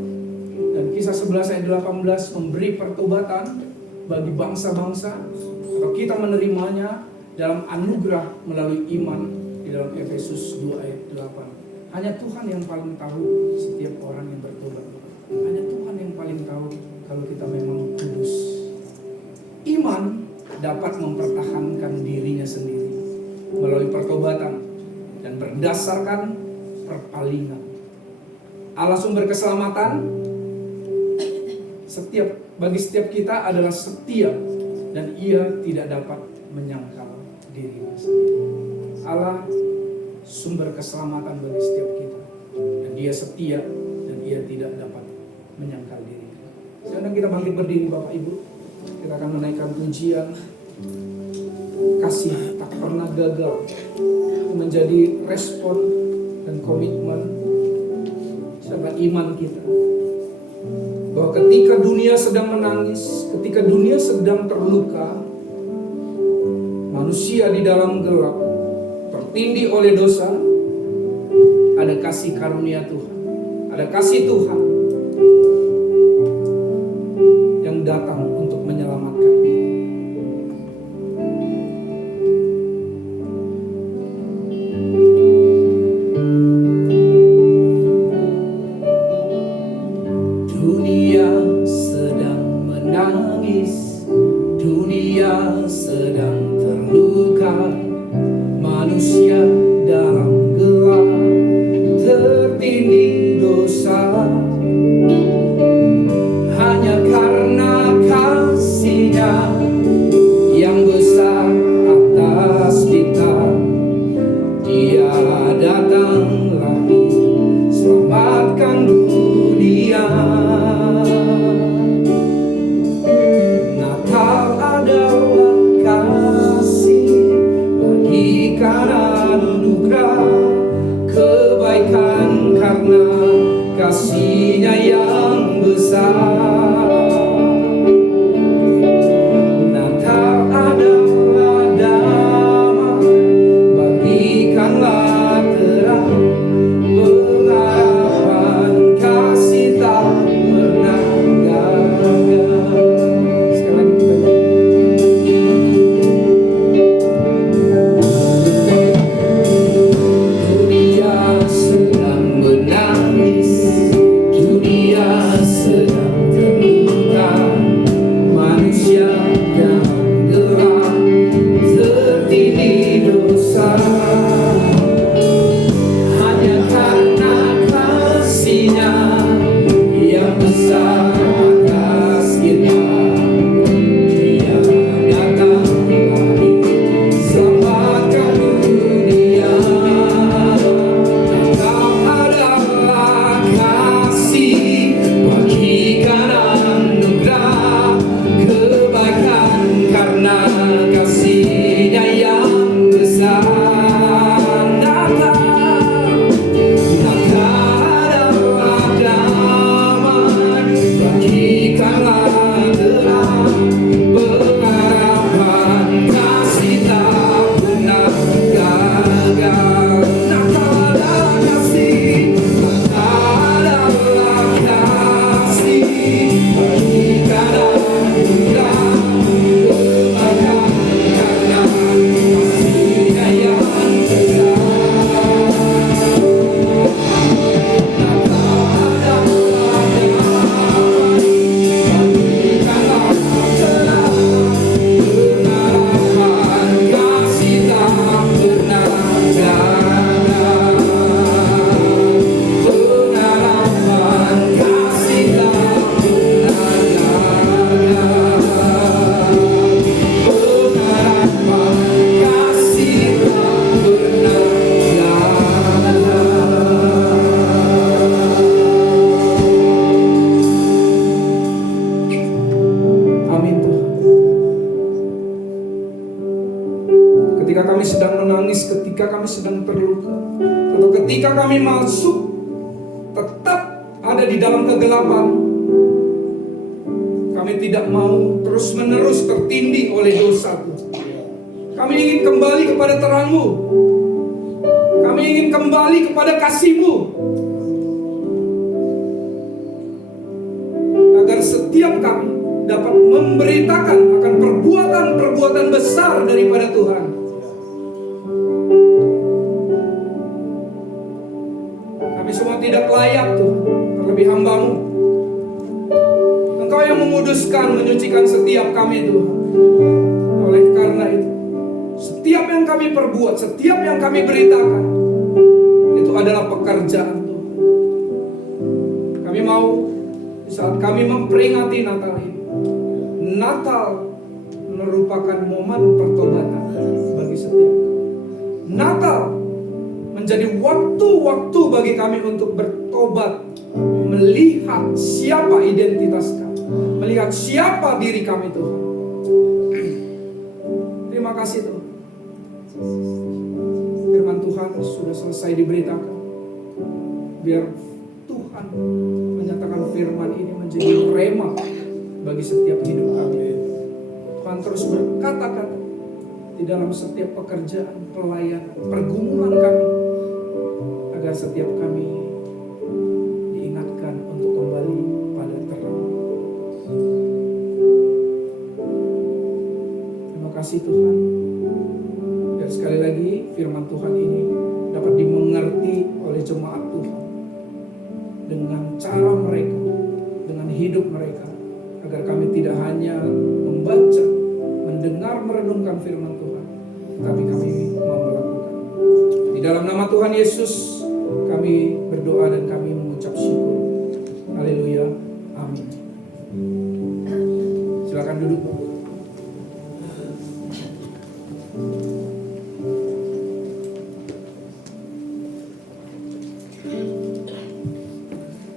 dan Kisah 11 ayat 18 memberi pertobatan bagi bangsa-bangsa. Kalau kita menerimanya dalam anugerah melalui iman di dalam Efesus 2 ayat 8. Hanya Tuhan yang paling tahu setiap orang yang bertobat. Hanya Tuhan yang paling tahu kalau kita memang kudus. Iman dapat mempertahankan dirinya sendiri melalui pertobatan dan berdasarkan perpalingan. Allah sumber keselamatan bagi setiap kita adalah setia, dan Ia tidak dapat menyangkal dirinya sendiri. Allah sumber keselamatan bagi setiap kita, dan Dia setia, dan Ia tidak dapat menyangkal diri. Sekarang kita bangkit berdiri Bapak Ibu. Kita akan menaikkan pujian kasih tak pernah gagal, menjadi respon dan komitmen serta iman kita, bahwa ketika dunia sedang menangis, ketika dunia sedang terluka, manusia di dalam gelap tertindih oleh dosa, ada kasih karunia Tuhan, ada kasih Tuhan yang datang untuk menyelamatkan. Dunia sedang menangis, dunia sedang terluka, manusia dalam gelap tertindih dosa. Hanya karena kasih-Nya yang besar atas kita, Dia datang lagi selamatkan dunia. Natal adalah kasih bagikan anugerah. ketika kami sedang menangis, ketika kami sedang terluka, atau ketika kami masuk tetap ada di dalam kegelapan. Kami tidak mau terus-menerus tertindih oleh dosa Tuhan. Kami ingin kembali kepada terang-Mu. Kami ingin kembali kepada kasih-Mu. Agar setiap kami dapat memberitakan akan perbuatan-perbuatan besar daripada Tuhan. Kami semua tidak layak Tuhan, terlebih hamba-Mu. Engkau yang memuduskan, menyucikan setiap kami Tuhan. Oleh karena itu, setiap yang kami perbuat, setiap yang kami beritakan, itu adalah pekerjaan Tuhan. Kami mau di saat kami memperingati Natal ini, Natal merupakan momen pertobatan bagi setiap kami. Natal menjadi waktu-waktu bagi kami untuk bertobat, melihat siapa identitas kami, melihat siapa diri kami Tuhan. Terima kasih Tuhan. Firman Tuhan sudah selesai diberitakan. Biar Tuhan menyatakan firman ini menjadi rema bagi setiap hidup kami. Tuhan terus berkata-kata di dalam setiap pekerjaan, pelayanan, pergumulan kami, agar setiap kami diingatkan untuk kembali pada terang. Terima kasih Tuhan. Dan sekali lagi firman Tuhan ini dapat dimengerti oleh jemaat Tuhan dengan cara mereka, dengan hidup mereka, agar kami tidak hanya membaca, mendengar, merenungkan firman Tuhan, tapi kami mau melakukan. Di dalam nama Tuhan Yesus kami berdoa dan kami mengucap syukur. Haleluya. Amin. Silakan duduk.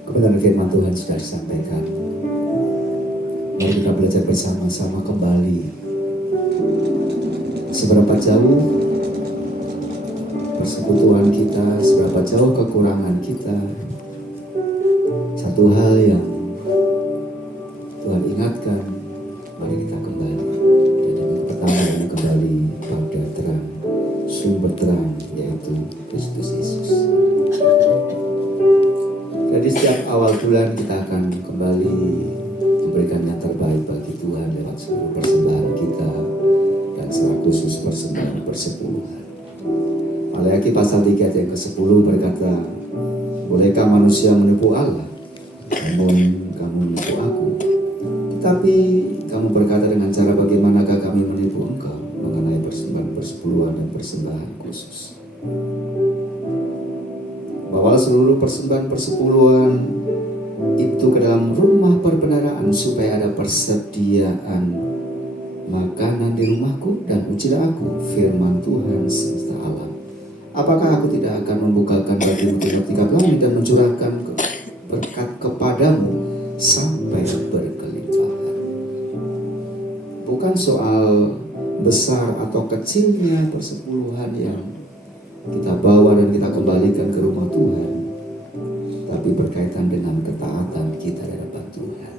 Kebenaran firman Tuhan sudah disampaikan. Mari kita belajar bersama-sama kembali. Seberapa jauh persekutuan kita, seberapa jauh kekurangan kita. Satu hal yang Tuhan ingatkan, mari kita kembali. Dan yang pertama adalah kembali pada terang, sumber terang, yaitu Kristus Yesus. Jadi setiap awal bulan kita akan kembali memberikan yang terbaik bagi Tuhan lewat seluruh persembahan kita dan secara khusus persembahan persepuluhan. Maleakhi pasal 3 ayat yang ke-10 berkata, bolehkah manusia menipu Allah? Namun kamu menipu aku. Tetapi kamu berkata dengan cara bagaimanakah kami menipu engkau mengenai persembahan persepuluhan dan persembahan khusus. Bawalah seluruh persembahan persepuluhan itu ke dalam rumah perbendaharaan supaya ada persediaan makanan di rumahku, dan ujilah aku firman Tuhan semesta alam. Apakah aku tidak akan membukakan bagimu tiga langit dan mencurahkan berkat kepadamu sampai berkelimpahan? Bukan soal besar atau kecilnya persepuluhan yang kita bawa dan kita kembalikan ke rumah Tuhan, tapi berkaitan dengan ketaatan kita di hadapan Tuhan.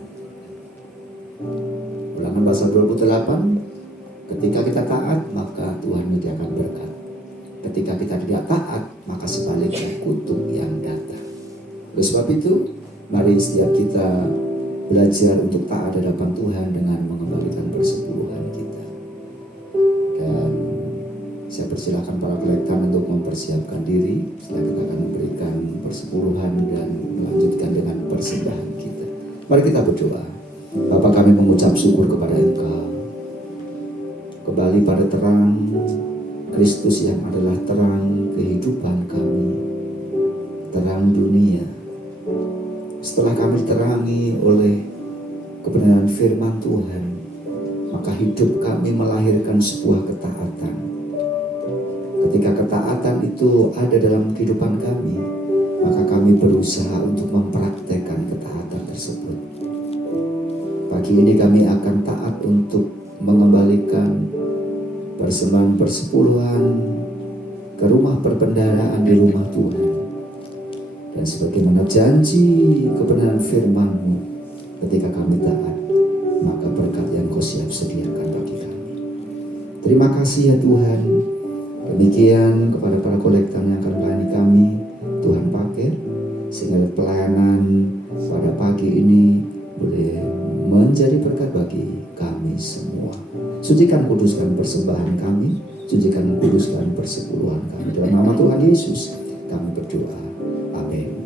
Ulangan pasal 28, ketika kita taat maka Tuhan menyediakan berkat. Ketika kita tidak taat maka sebaliknya kutuk yang datang. Oleh sebab itu, mari setiap kita belajar untuk taat di hadapan Tuhan dengan mengembalikan persepuluhan kita. Dan saya persilakan para kolektan untuk mempersiapkan diri. Setelah kita akan memberikan persepuluhan dan melanjutkan dengan persembahan kita. Mari kita berdoa. Bapa, kami mengucap syukur kepada Engkau. Kembali pada terang Kristus yang adalah terang kehidupan kami, terang dunia. Setelah kami diterangi oleh kebenaran firman Tuhan, maka hidup kami melahirkan sebuah ketaatan. Ketika ketaatan itu ada dalam kehidupan kami, maka kami berusaha untuk mempraktekkan ketaatan tersebut. Pagi ini kami akan taat untuk mengembalikan persembahan persepuluhan ke rumah perbendaharaan di rumah Tuhan. Dan sebagaimana janji kebenaran firman-Mu, ketika kami taat, maka berkat yang Kau siap sediakan bagi kami. Terima kasih ya Tuhan. Demikian kepada para kolektor yang akan melayani kami, Tuhan pakai sehingga pelayanan pada pagi ini boleh menjadi berkat bagi kami semua. Sucikan kuduskan persembahan kami, sucikan kuduskan persepuluhan kami. Dalam nama Tuhan Yesus kami berdoa. Amin.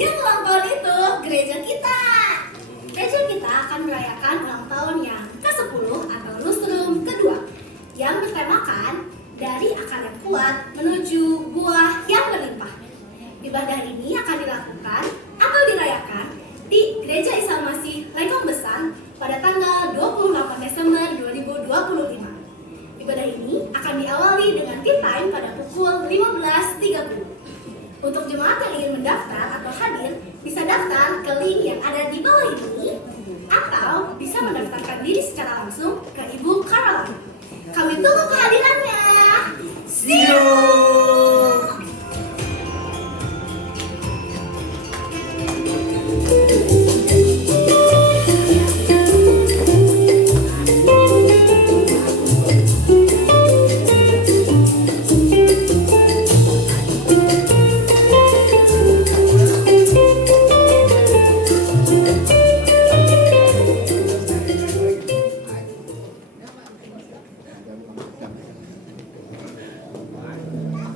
Yang ulang tahun itu gereja kita. Gereja kita akan merayakan ulang tahun yang ke-10 atau lustrum kedua yang bertemakan dari akar yang kuat menuju buah yang berlimpah. Ibadah ini akan dilakukan atau dirayakan di Gereja Isa Masih Lengkong Besar pada tanggal 28 Desember 2025. Ibadah ini akan diawali dengan tea time pada pukul 15.30. Untuk jemaat yang ingin mendaftar atau hadir, bisa daftar ke link yang ada di bawah ini, atau bisa mendaftarkan diri secara langsung ke Ibu Caroline. Kami tunggu kehadirannya. See you!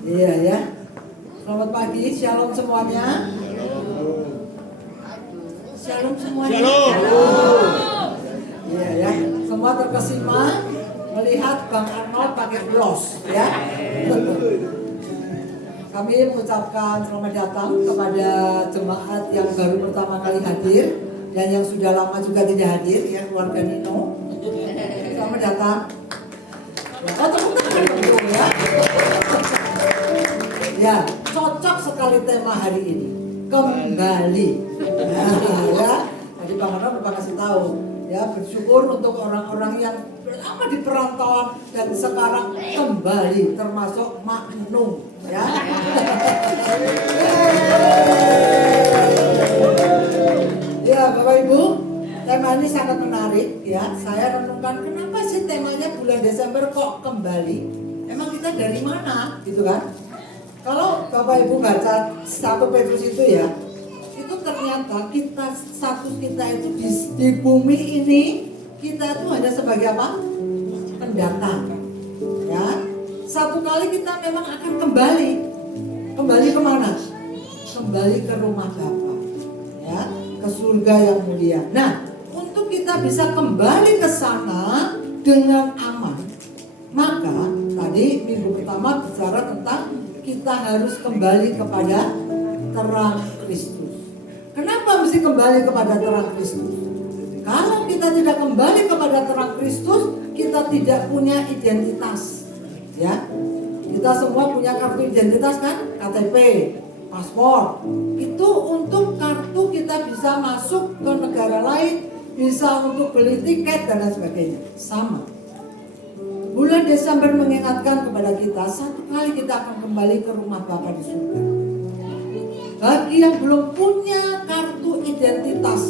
Iya ya. Selamat pagi, shalom semuanya. Shalom semuanya. Shalom. Iya ya. Semua terkesima melihat Bang Arnold pakai bros ya. Kami mengucapkan selamat datang kepada jemaat yang baru pertama kali hadir dan yang sudah lama juga tidak hadir ya, keluarga Nino. Selamat datang. Ya, tepuk tangan dulu ya. Ya, cocok sekali tema hari ini. Kembali. Ya. Tadi Bang Arnold lupa kasih tahu. Ya, bersyukur untuk orang-orang yang lama di perantauan dan sekarang kembali, termasuk Mak Nung. Ya. Ya, Bapak Ibu, tema ini sangat menarik ya. Saya renungkan kenapa sih temanya bulan Desember kok kembali? Emang kita dari mana gitu kan? Kalau Bapak Ibu baca 1 Petrus itu ya, itu ternyata kita, status kita itu di bumi ini, kita itu hanya sebagai apa? Pendatang. Ya. Satu kali kita memang akan kembali. Kembali kemana? Kembali ke rumah Bapa. Ya, ke surga yang mulia. Nah, untuk kita bisa kembali ke sana dengan aman, maka tadi minggu pertama bicara tentang kita harus kembali kepada terang Kristus. Kenapa mesti kembali kepada terang Kristus? Kalau kita tidak kembali kepada terang Kristus, kita tidak punya identitas. Ya, kita semua punya kartu identitas kan? KTP, paspor. Itu untuk kartu kita bisa masuk ke negara lain, bisa untuk beli tiket dan lain sebagainya. Sama. Bulan Desember mengingatkan kepada kita, satu kali kita akan kembali ke rumah Bapa di surga. Bagi yang belum punya kartu identitas,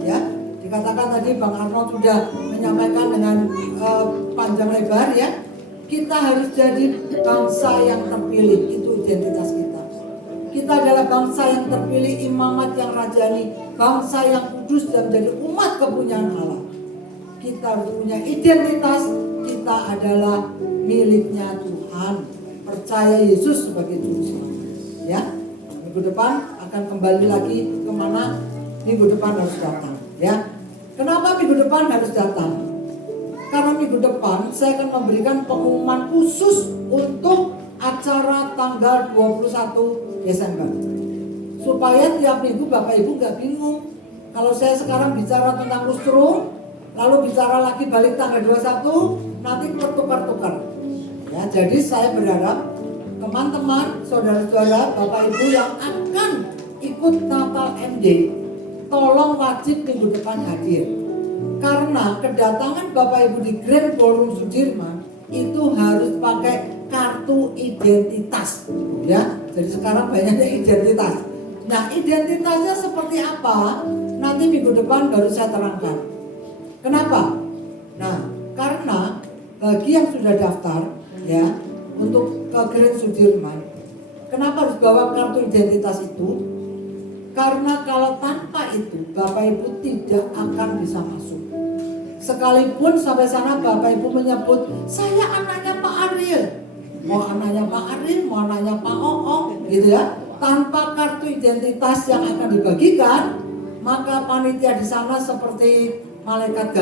ya, dikatakan tadi Bang Arnold sudah menyampaikan dengan panjang lebar ya, kita harus jadi bangsa yang terpilih, itu identitas kita. Kita adalah bangsa yang terpilih, imamat yang rajani, bangsa yang kudus dan menjadi umat kepunyaan Allah. Kita harus punya identitas, kita adalah miliknya Tuhan. Percaya Yesus sebagai Juru Selamat. Ya, minggu depan akan kembali lagi kemana? Minggu depan harus datang. Ya, kenapa minggu depan harus datang? Karena minggu depan saya akan memberikan pengumuman khusus untuk acara tanggal 21 Desember. Supaya tiap minggu Bapak Ibu nggak bingung. Kalau saya sekarang bicara tentang lustrum, lalu bicara lagi balik tanggal 21, nanti bertukar-tukar. Ya, jadi saya berharap teman-teman, saudara-saudara, Bapak Ibu yang akan ikut Natal MD, tolong wajib minggu depan hadir. Karena kedatangan Bapak Ibu di Grand Ballroom Sudirman itu harus pakai kartu identitas. Ya, jadi sekarang banyaknya identitas. Nah, identitasnya seperti apa? Nanti minggu depan baru saya terangkan. Kenapa? Nah, karena bagi yang sudah daftar ya untuk ke Grand Sudirman, kenapa harus bawa kartu identitas itu? Karena kalau tanpa itu Bapak Ibu tidak akan bisa masuk. Sekalipun sampai sana Bapak Ibu menyebut saya anaknya Pak Ariel, mau anaknya Pak Ariel, mau anaknya Pak Oong, gitu ya. Tanpa kartu identitas yang akan dibagikan, maka panitia di sana seperti malaikat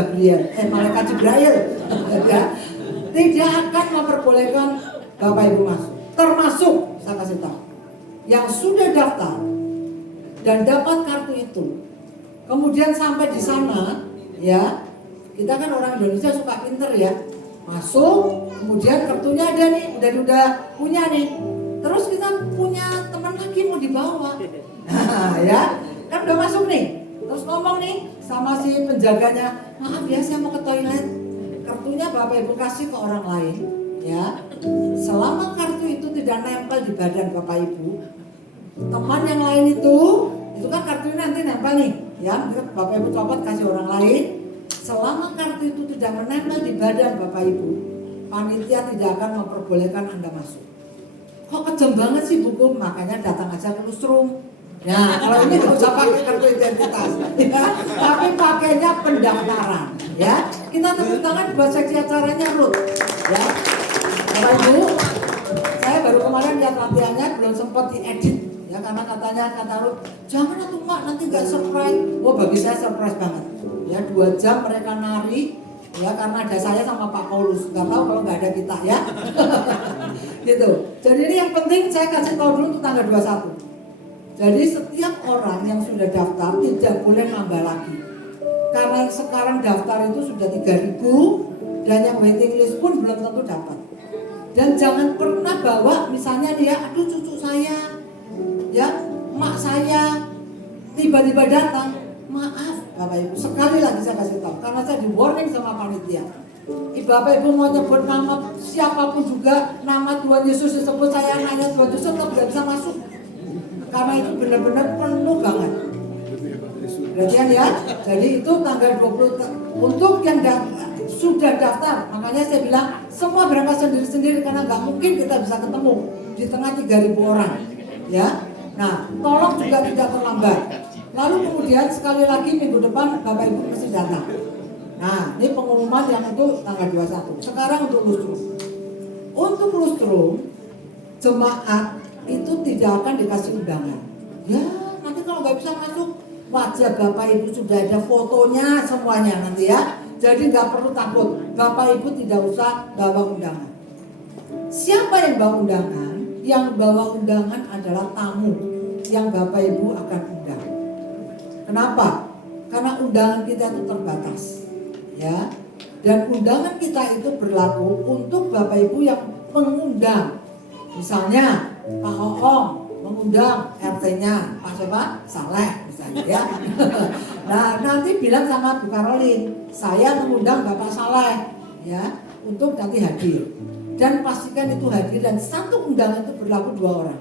malaikat Jibril, ya, tidak akan memperbolehkan Bapak Ibu masuk. Termasuk saya kasih tahu, yang sudah daftar dan dapat kartu itu, kemudian sampai di sana, ya, kita kan orang Indonesia suka pinter ya, masuk, kemudian kartunya ada nih, udah punya nih, terus kita punya teman lagi mau dibawa, nah, ya, kan udah masuk nih, terus ngomong nih sama si penjaganya, maaf ya saya mau ke toilet, kartunya Bapak Ibu kasih ke orang lain, ya, selama kartu itu tidak nempel di badan Bapak Ibu, teman yang lain itu kan kartunya nanti nempel nih, ya, Bapak Ibu copot kasih orang lain. Selama kartu itu tidak menempel di badan Bapak Ibu, panitia tidak akan memperbolehkan Anda masuk. Kok kejam banget sih buku? Makanya datang aja ke lustrum. Nah, kalau ini nggak usah pakai kartu identitas, ya, tapi pakainya pendaftaran. Ya, kita tepuk tangan buat seksi acaranya Ruth. Ya, Bapak Ibu, saya baru kemarin lihat latihannya belum sempat diedit ya, karena katanya kata Ruth, jangan atuh Mak, nanti nggak surprise. Oh, bagi saya surprise banget ya, 2 jam mereka nari ya, karena ada saya sama Pak Paulus, nggak tahu kalau nggak ada kita ya. Gitu. Jadi ini yang penting saya kasih tahu dulu untuk tanggal 21. Jadi setiap orang yang sudah daftar tidak boleh nambah lagi, karena yang sekarang daftar itu sudah 3.000 dan yang waiting list pun belum tentu dapat. Dan jangan pernah bawa misalnya nih ya, aduh cucu saya ya, mak saya tiba-tiba datang. Maaf Bapak Ibu, sekali lagi saya kasih tahu, karena saya di warning sama panitia. Bapak Ibu mau nyebut nama siapapun juga, nama Tuhan Yesus disebut, saya anaknya Tuhan Yesus, tetap tidak bisa masuk, karena itu benar-benar penuh banget. Perhatian ya, jadi itu tanggal 20 untuk yang sudah daftar. Makanya saya bilang semua berangkat sendiri-sendiri, karena nggak mungkin kita bisa ketemu di tengah 3.000 orang ya. Nah, tolong juga tidak terlambat. Lalu kemudian sekali lagi minggu depan Bapak Ibu mesti datang. Nah, ini pengumuman yang untuk tanggal 21. Sekarang untuk lustrum. Untuk lustrum, jemaat itu tidak akan dikasih undangan. Ya, nanti kalau nggak bisa masuk, wajah Bapak Ibu sudah ada fotonya semuanya nanti ya. Jadi nggak perlu takut, Bapak Ibu tidak usah bawa undangan. Siapa yang bawa undangan? Yang bawa undangan adalah tamu yang Bapak Ibu akan undang. Kenapa? Karena undangan kita itu terbatas, ya. Dan undangan kita itu berlaku untuk Bapak Ibu yang mengundang. Misalnya Pak Oong mengundang RT-nya Pak siapa? Saleh misalnya ya. Nah, nanti bilang sama Bu Karolin, saya mengundang Bapak Saleh ya untuk nanti hadir. Dan pastikan itu hadir, dan satu undangan itu berlaku 2 orang.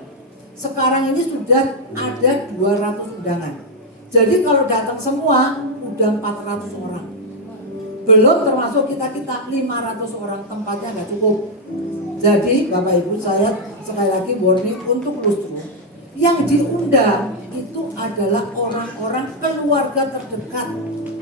Sekarang ini sudah ada 200 undangan. Jadi kalau datang semua udah 400 orang. Belum termasuk kita-500 orang, tempatnya nggak cukup. Jadi Bapak Ibu, saya sekali lagi warning untuk lustrum. Yang diundang itu adalah orang-orang keluarga terdekat.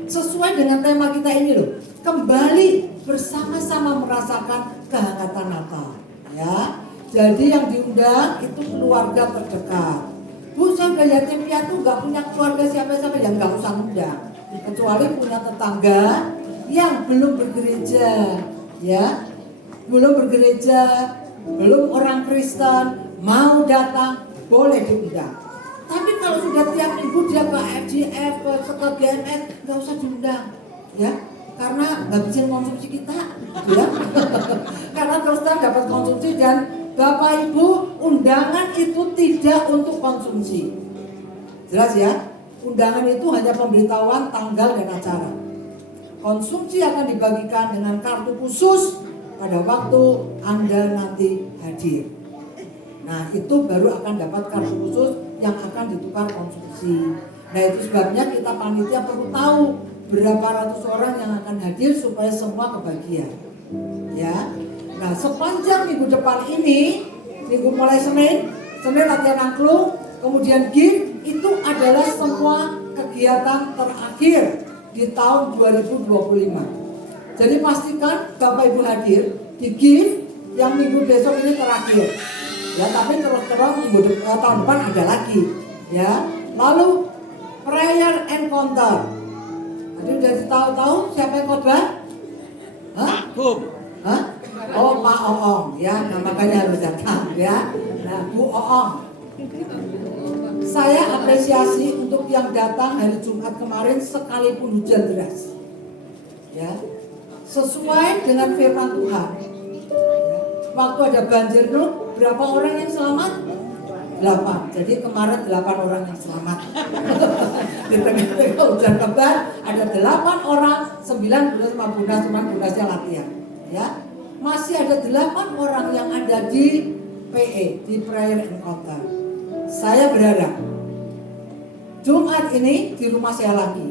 Sesuai dengan tema kita ini loh, kembali bersama-sama merasakan kehangatan Natal ya. Jadi yang diundang itu keluarga terdekat. Bu, saya udah yatim piatu, gak punya keluarga siapa-siapa, yang gak usah undang, kecuali punya tetangga yang belum bergereja ya, belum bergereja, belum orang Kristen, mau datang boleh diundang. Tapi kalau sudah tiap minggu dia ke FGF, ke GMS, gak usah diundang ya, karena gak bisa konsumsi kita ya. Karena terus terang dapat konsumsi, dan Bapak Ibu, undangan itu tidak untuk konsumsi. Jelas ya? Undangan itu hanya pemberitahuan tanggal dan acara. Konsumsi akan dibagikan dengan kartu khusus pada waktu Anda nanti hadir. Nah, itu baru akan dapat kartu khusus yang akan ditukar konsumsi. Nah, itu sebabnya kita panitia perlu tahu berapa ratus orang yang akan hadir supaya semua kebagian. Ya. Nah, sepanjang minggu depan ini, minggu mulai Senin latihan angklung, kemudian GIF, itu adalah semua kegiatan terakhir di tahun 2025. Jadi pastikan Bapak Ibu hadir di GIF yang minggu besok ini terakhir. Ya, tapi terus-terus tahun depan ada lagi. Ya, lalu prayer encounter. Tadi udah tahu-tahu siapa yang khotbah? Hah? Hah? Oh, Pak Oong ya, nah, makanya harus datang ya. Nah, Bu Oong, saya apresiasi untuk yang datang hari Jumat kemarin sekalipun hujan deras ya, sesuai dengan firman Tuhan ya. Waktu ada banjir dulu, berapa orang yang selamat? 8. Jadi kemarin 8 orang yang selamat. Di tengah-tengah hujan lebat ada 8 orang, 9 sama Bunas, cuman Bunasnya latihan ya. Masih ada 8 orang yang ada di PE, di Prayer Encounter. Saya berharap Jumat ini di rumah saya lagi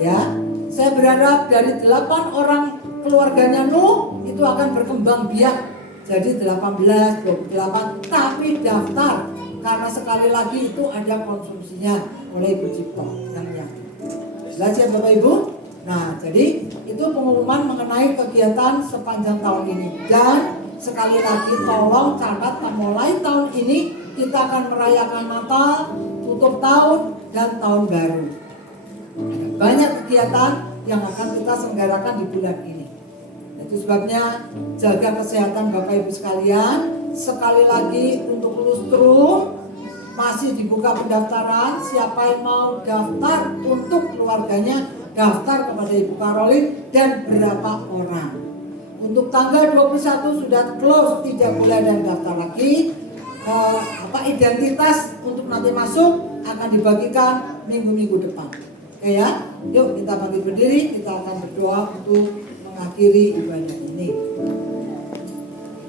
ya. Saya berharap dari 8 orang keluarganya Nuh itu akan berkembang biak jadi 18, 28, tapi daftar, karena sekali lagi itu ada konsumsinya oleh Ibu Cipto namanya. Jelas ya Bapak Ibu? Nah, jadi itu pengumuman mengenai kegiatan sepanjang tahun ini. Dan sekali lagi tolong catat, mulai tahun ini kita akan merayakan Natal, tutup tahun, dan tahun baru. Banyak kegiatan yang akan kita selenggarakan di bulan ini. Itu sebabnya jaga kesehatan Bapak Ibu sekalian. Sekali lagi untuk lustrum masih dibuka pendaftaran. Siapa yang mau daftar untuk keluarganya, daftar kepada Ibu Karolin dan berapa orang. Untuk tanggal 21 sudah close, tidak boleh ada yang daftar lagi. Identitas untuk nanti masuk akan dibagikan minggu-minggu depan. Oke ya, yuk kita bangkit berdiri, kita akan berdoa untuk mengakhiri ibadah ini.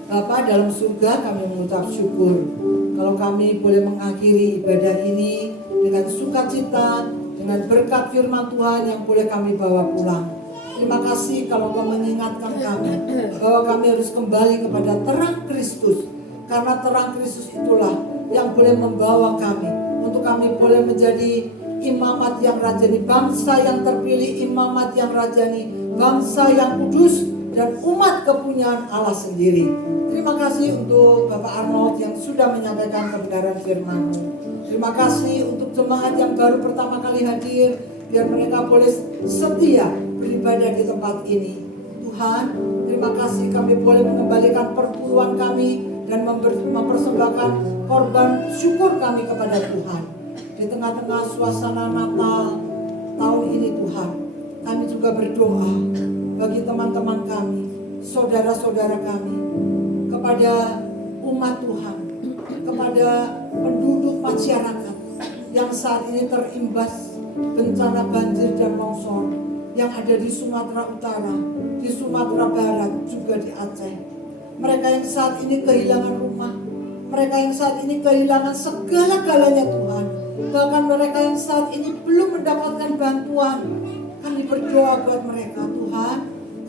Bapa dalam surga, kami mengucap syukur kalau kami boleh mengakhiri ibadah ini dengan sukacita, dengan berkat firman Tuhan yang boleh kami bawa pulang. Terima kasih kalau Kau mengingatkan kami bahwa kami harus kembali kepada terang Kristus, karena terang Kristus itulah yang boleh membawa kami untuk kami boleh menjadi imamat yang rajani, bangsa yang terpilih, imamat yang rajani, bangsa yang kudus, dan umat kepunyaan Allah sendiri. Terima kasih untuk Bapak Arnold yang sudah menyampaikan kebenaran firman-Mu. Terima kasih untuk jemaat yang baru pertama kali hadir, biar mereka boleh setia beribadah di tempat ini. Tuhan, terima kasih kami boleh mengembalikan perburuan kami dan mempersembahkan korban syukur kami kepada Tuhan. Di tengah-tengah suasana Natal tahun ini Tuhan, kami juga berdoa bagi teman-teman kami, saudara-saudara kami, kepada umat Tuhan, kepada penduduk masyarakat yang saat ini terimbas bencana banjir dan longsor yang ada di Sumatera Utara, di Sumatera Barat, juga di Aceh. Mereka yang saat ini kehilangan rumah, mereka yang saat ini kehilangan segala-galanya Tuhan, bahkan mereka yang saat ini belum mendapatkan bantuan. Kami berdoa buat mereka, Tuhan,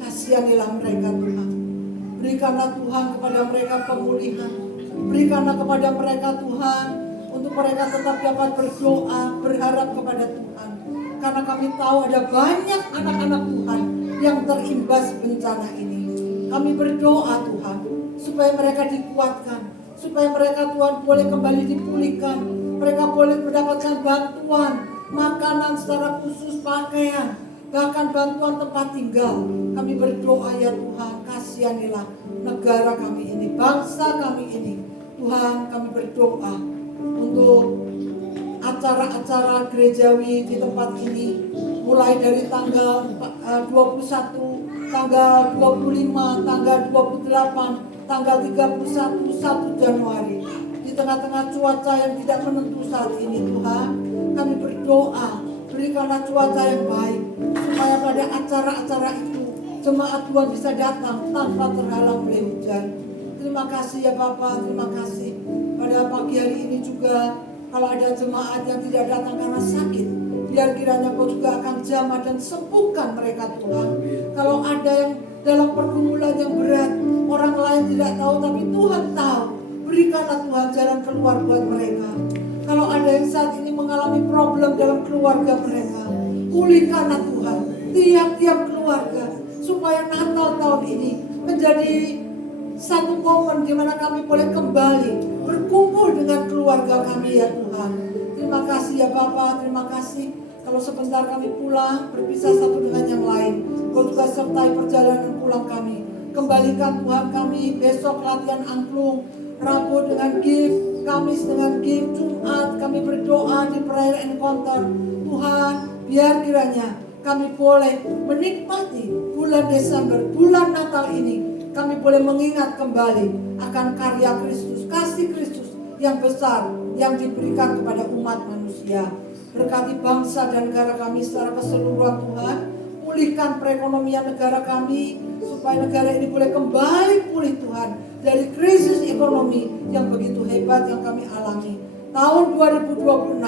kasihanilah mereka Tuhan. Berikanlah Tuhan kepada mereka pemulihan, berikanlah kepada mereka Tuhan, untuk mereka tetap dapat berdoa, berharap kepada Tuhan. Karena kami tahu ada banyak anak-anak Tuhan yang terimbas bencana ini. Kami berdoa Tuhan, supaya mereka dikuatkan, supaya mereka Tuhan boleh kembali dipulihkan, mereka boleh mendapatkan bantuan, makanan secara khusus, pakaian, bahkan bantuan tempat tinggal. Kami berdoa ya Tuhan, kasihanilah negara kami ini, bangsa kami ini. Tuhan, kami berdoa untuk acara-acara gerejawi di tempat ini, mulai dari tanggal 21, tanggal 25, tanggal 28, tanggal 31, 1 Januari. Di tengah-tengah cuaca yang tidak menentu saat ini Tuhan, kami berdoa, berikanlah cuaca yang baik, supaya pada acara-acara itu jemaat Tuhan bisa datang tanpa terhalang oleh hujan. Terima kasih ya Bapak, terima kasih. Pada pagi hari ini juga, kalau ada jemaat yang tidak datang karena sakit, biar kiranya Kau juga akan jamah dan sembuhkan mereka Tuhan. Kalau ada yang dalam pergumulan yang berat, orang lain tidak tahu tapi Tuhan tahu, berikanlah Tuhan jalan keluar buat mereka. Kalau ada yang saat ini mengalami problem dalam keluarga mereka, pulihkanlah Tuhan tiap-tiap keluarga, supaya Natal tahun ini menjadi satu momen di mana kami boleh kembali berkumpul dengan keluarga kami ya Tuhan. Terima kasih ya Bapak, terima kasih. Kalau sebentar kami pulang, berpisah satu dengan yang lain, Kau juga sertai perjalanan pulang kami. Kembalikan Tuhan kami besok latihan angklung, Rabu dengan gift, Kamis dengan gift, Jumat kami berdoa di prayer encounter. Tuhan, biar kiranya kami boleh menikmati bulan Desember, bulan Natal ini. Kami boleh mengingat kembali akan karya Kristus, kasih Kristus yang besar yang diberikan kepada umat manusia. Berkati bangsa dan negara kami secara keseluruhan Tuhan. Pulihkan perekonomian negara kami, supaya negara ini boleh kembali pulih Tuhan dari krisis ekonomi yang begitu hebat yang kami alami. Tahun 2026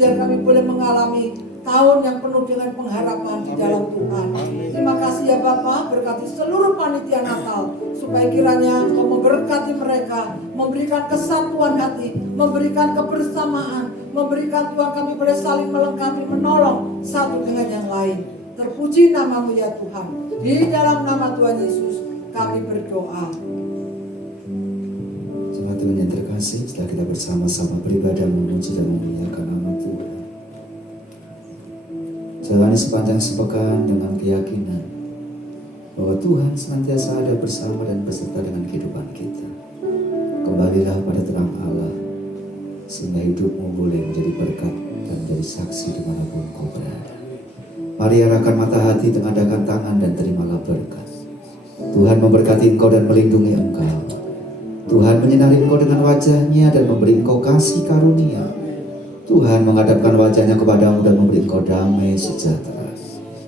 biar kami boleh mengalami tahun yang penuh dengan pengharapan di dalam Tuhan. Terima kasih ya Bapak, berkati seluruh panitia Natal, supaya kiranya Kau memberkati mereka, memberikan kesatuan hati, memberikan kebersamaan, memberikan Tuhan kami boleh saling melengkapi, menolong satu dengan yang lain. Terpuji nama-Mu ya Tuhan. Di dalam nama Tuhan Yesus kami berdoa. Tuhan yang terkasih, setelah kita bersama-sama beribadah memuji dan memuliakan nama Tuhan, jalani sepanjang sepekan dengan keyakinan bahwa Tuhan senantiasa ada bersama dan beserta dengan kehidupan kita. Kembalilah pada terang Allah, sehingga hidupmu boleh menjadi berkat dan menjadi saksi dimanapun kau berada. Mari arahkan mata hati, tengadakan tangan, dan terimalah berkat. Tuhan memberkati engkau dan melindungi engkau. Tuhan menyinari engkau dengan wajah-Nya dan memberi engkau kasih karunia. Tuhan menghadapkan wajah-Nya kepadamu dan memberi engkau damai sejahtera.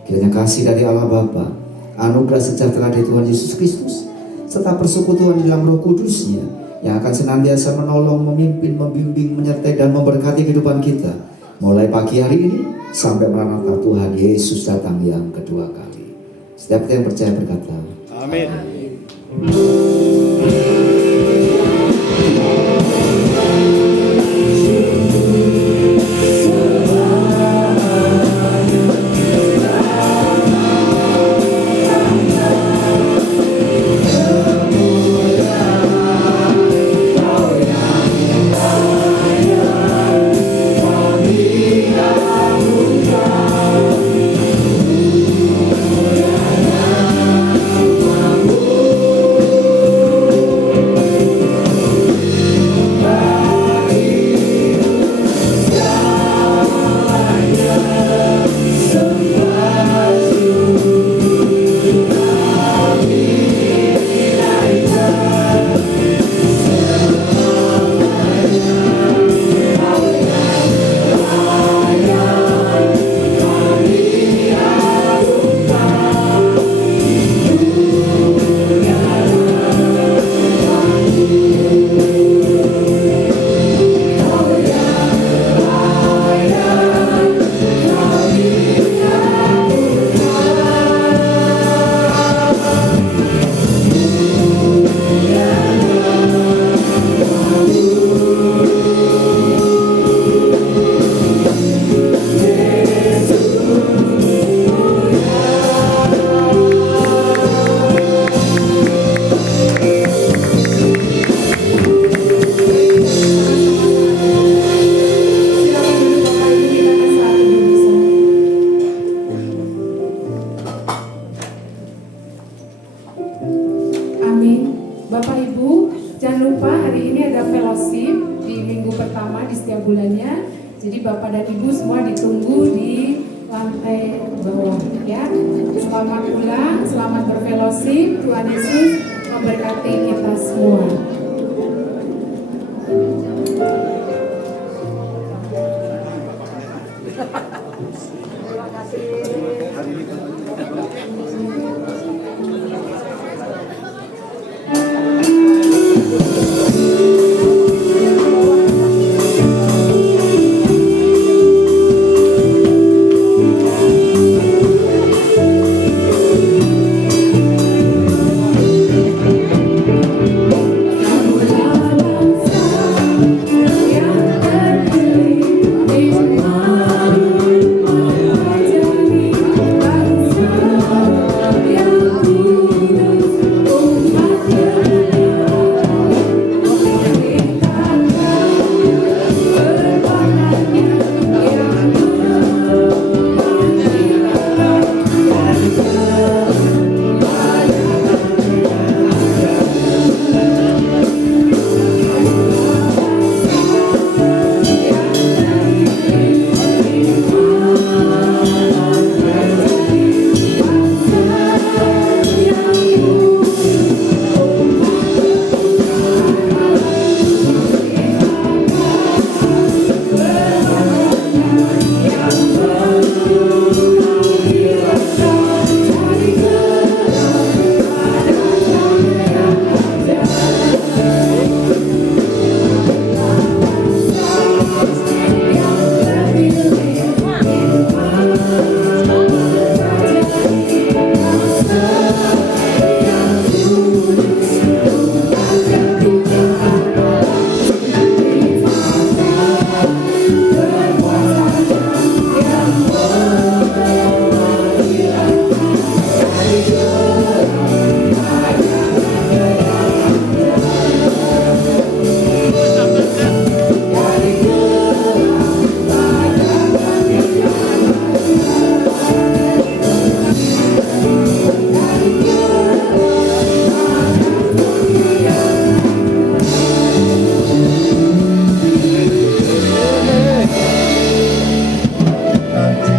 Kiranya kasih dari Allah Bapa, anugerah sejahtera dari Tuhan Yesus Kristus, serta persekutuan di dalam Roh Kudus-Nya yang akan senantiasa menolong, memimpin, membimbing, menyertai dan memberkati kehidupan kita mulai pagi hari ini sampai Maranatha Tuhan Yesus datang yang kedua kali. Setiap kita yang percaya berkata, amin. Amin. Bapak Ibu, jangan lupa hari ini ada fellowship di minggu pertama di setiap bulannya. Jadi Bapak dan Ibu semua ditunggu di lantai bawah ya. Selamat pulang, selamat berfellowship. Tuhan Yesus memberkati kita semua.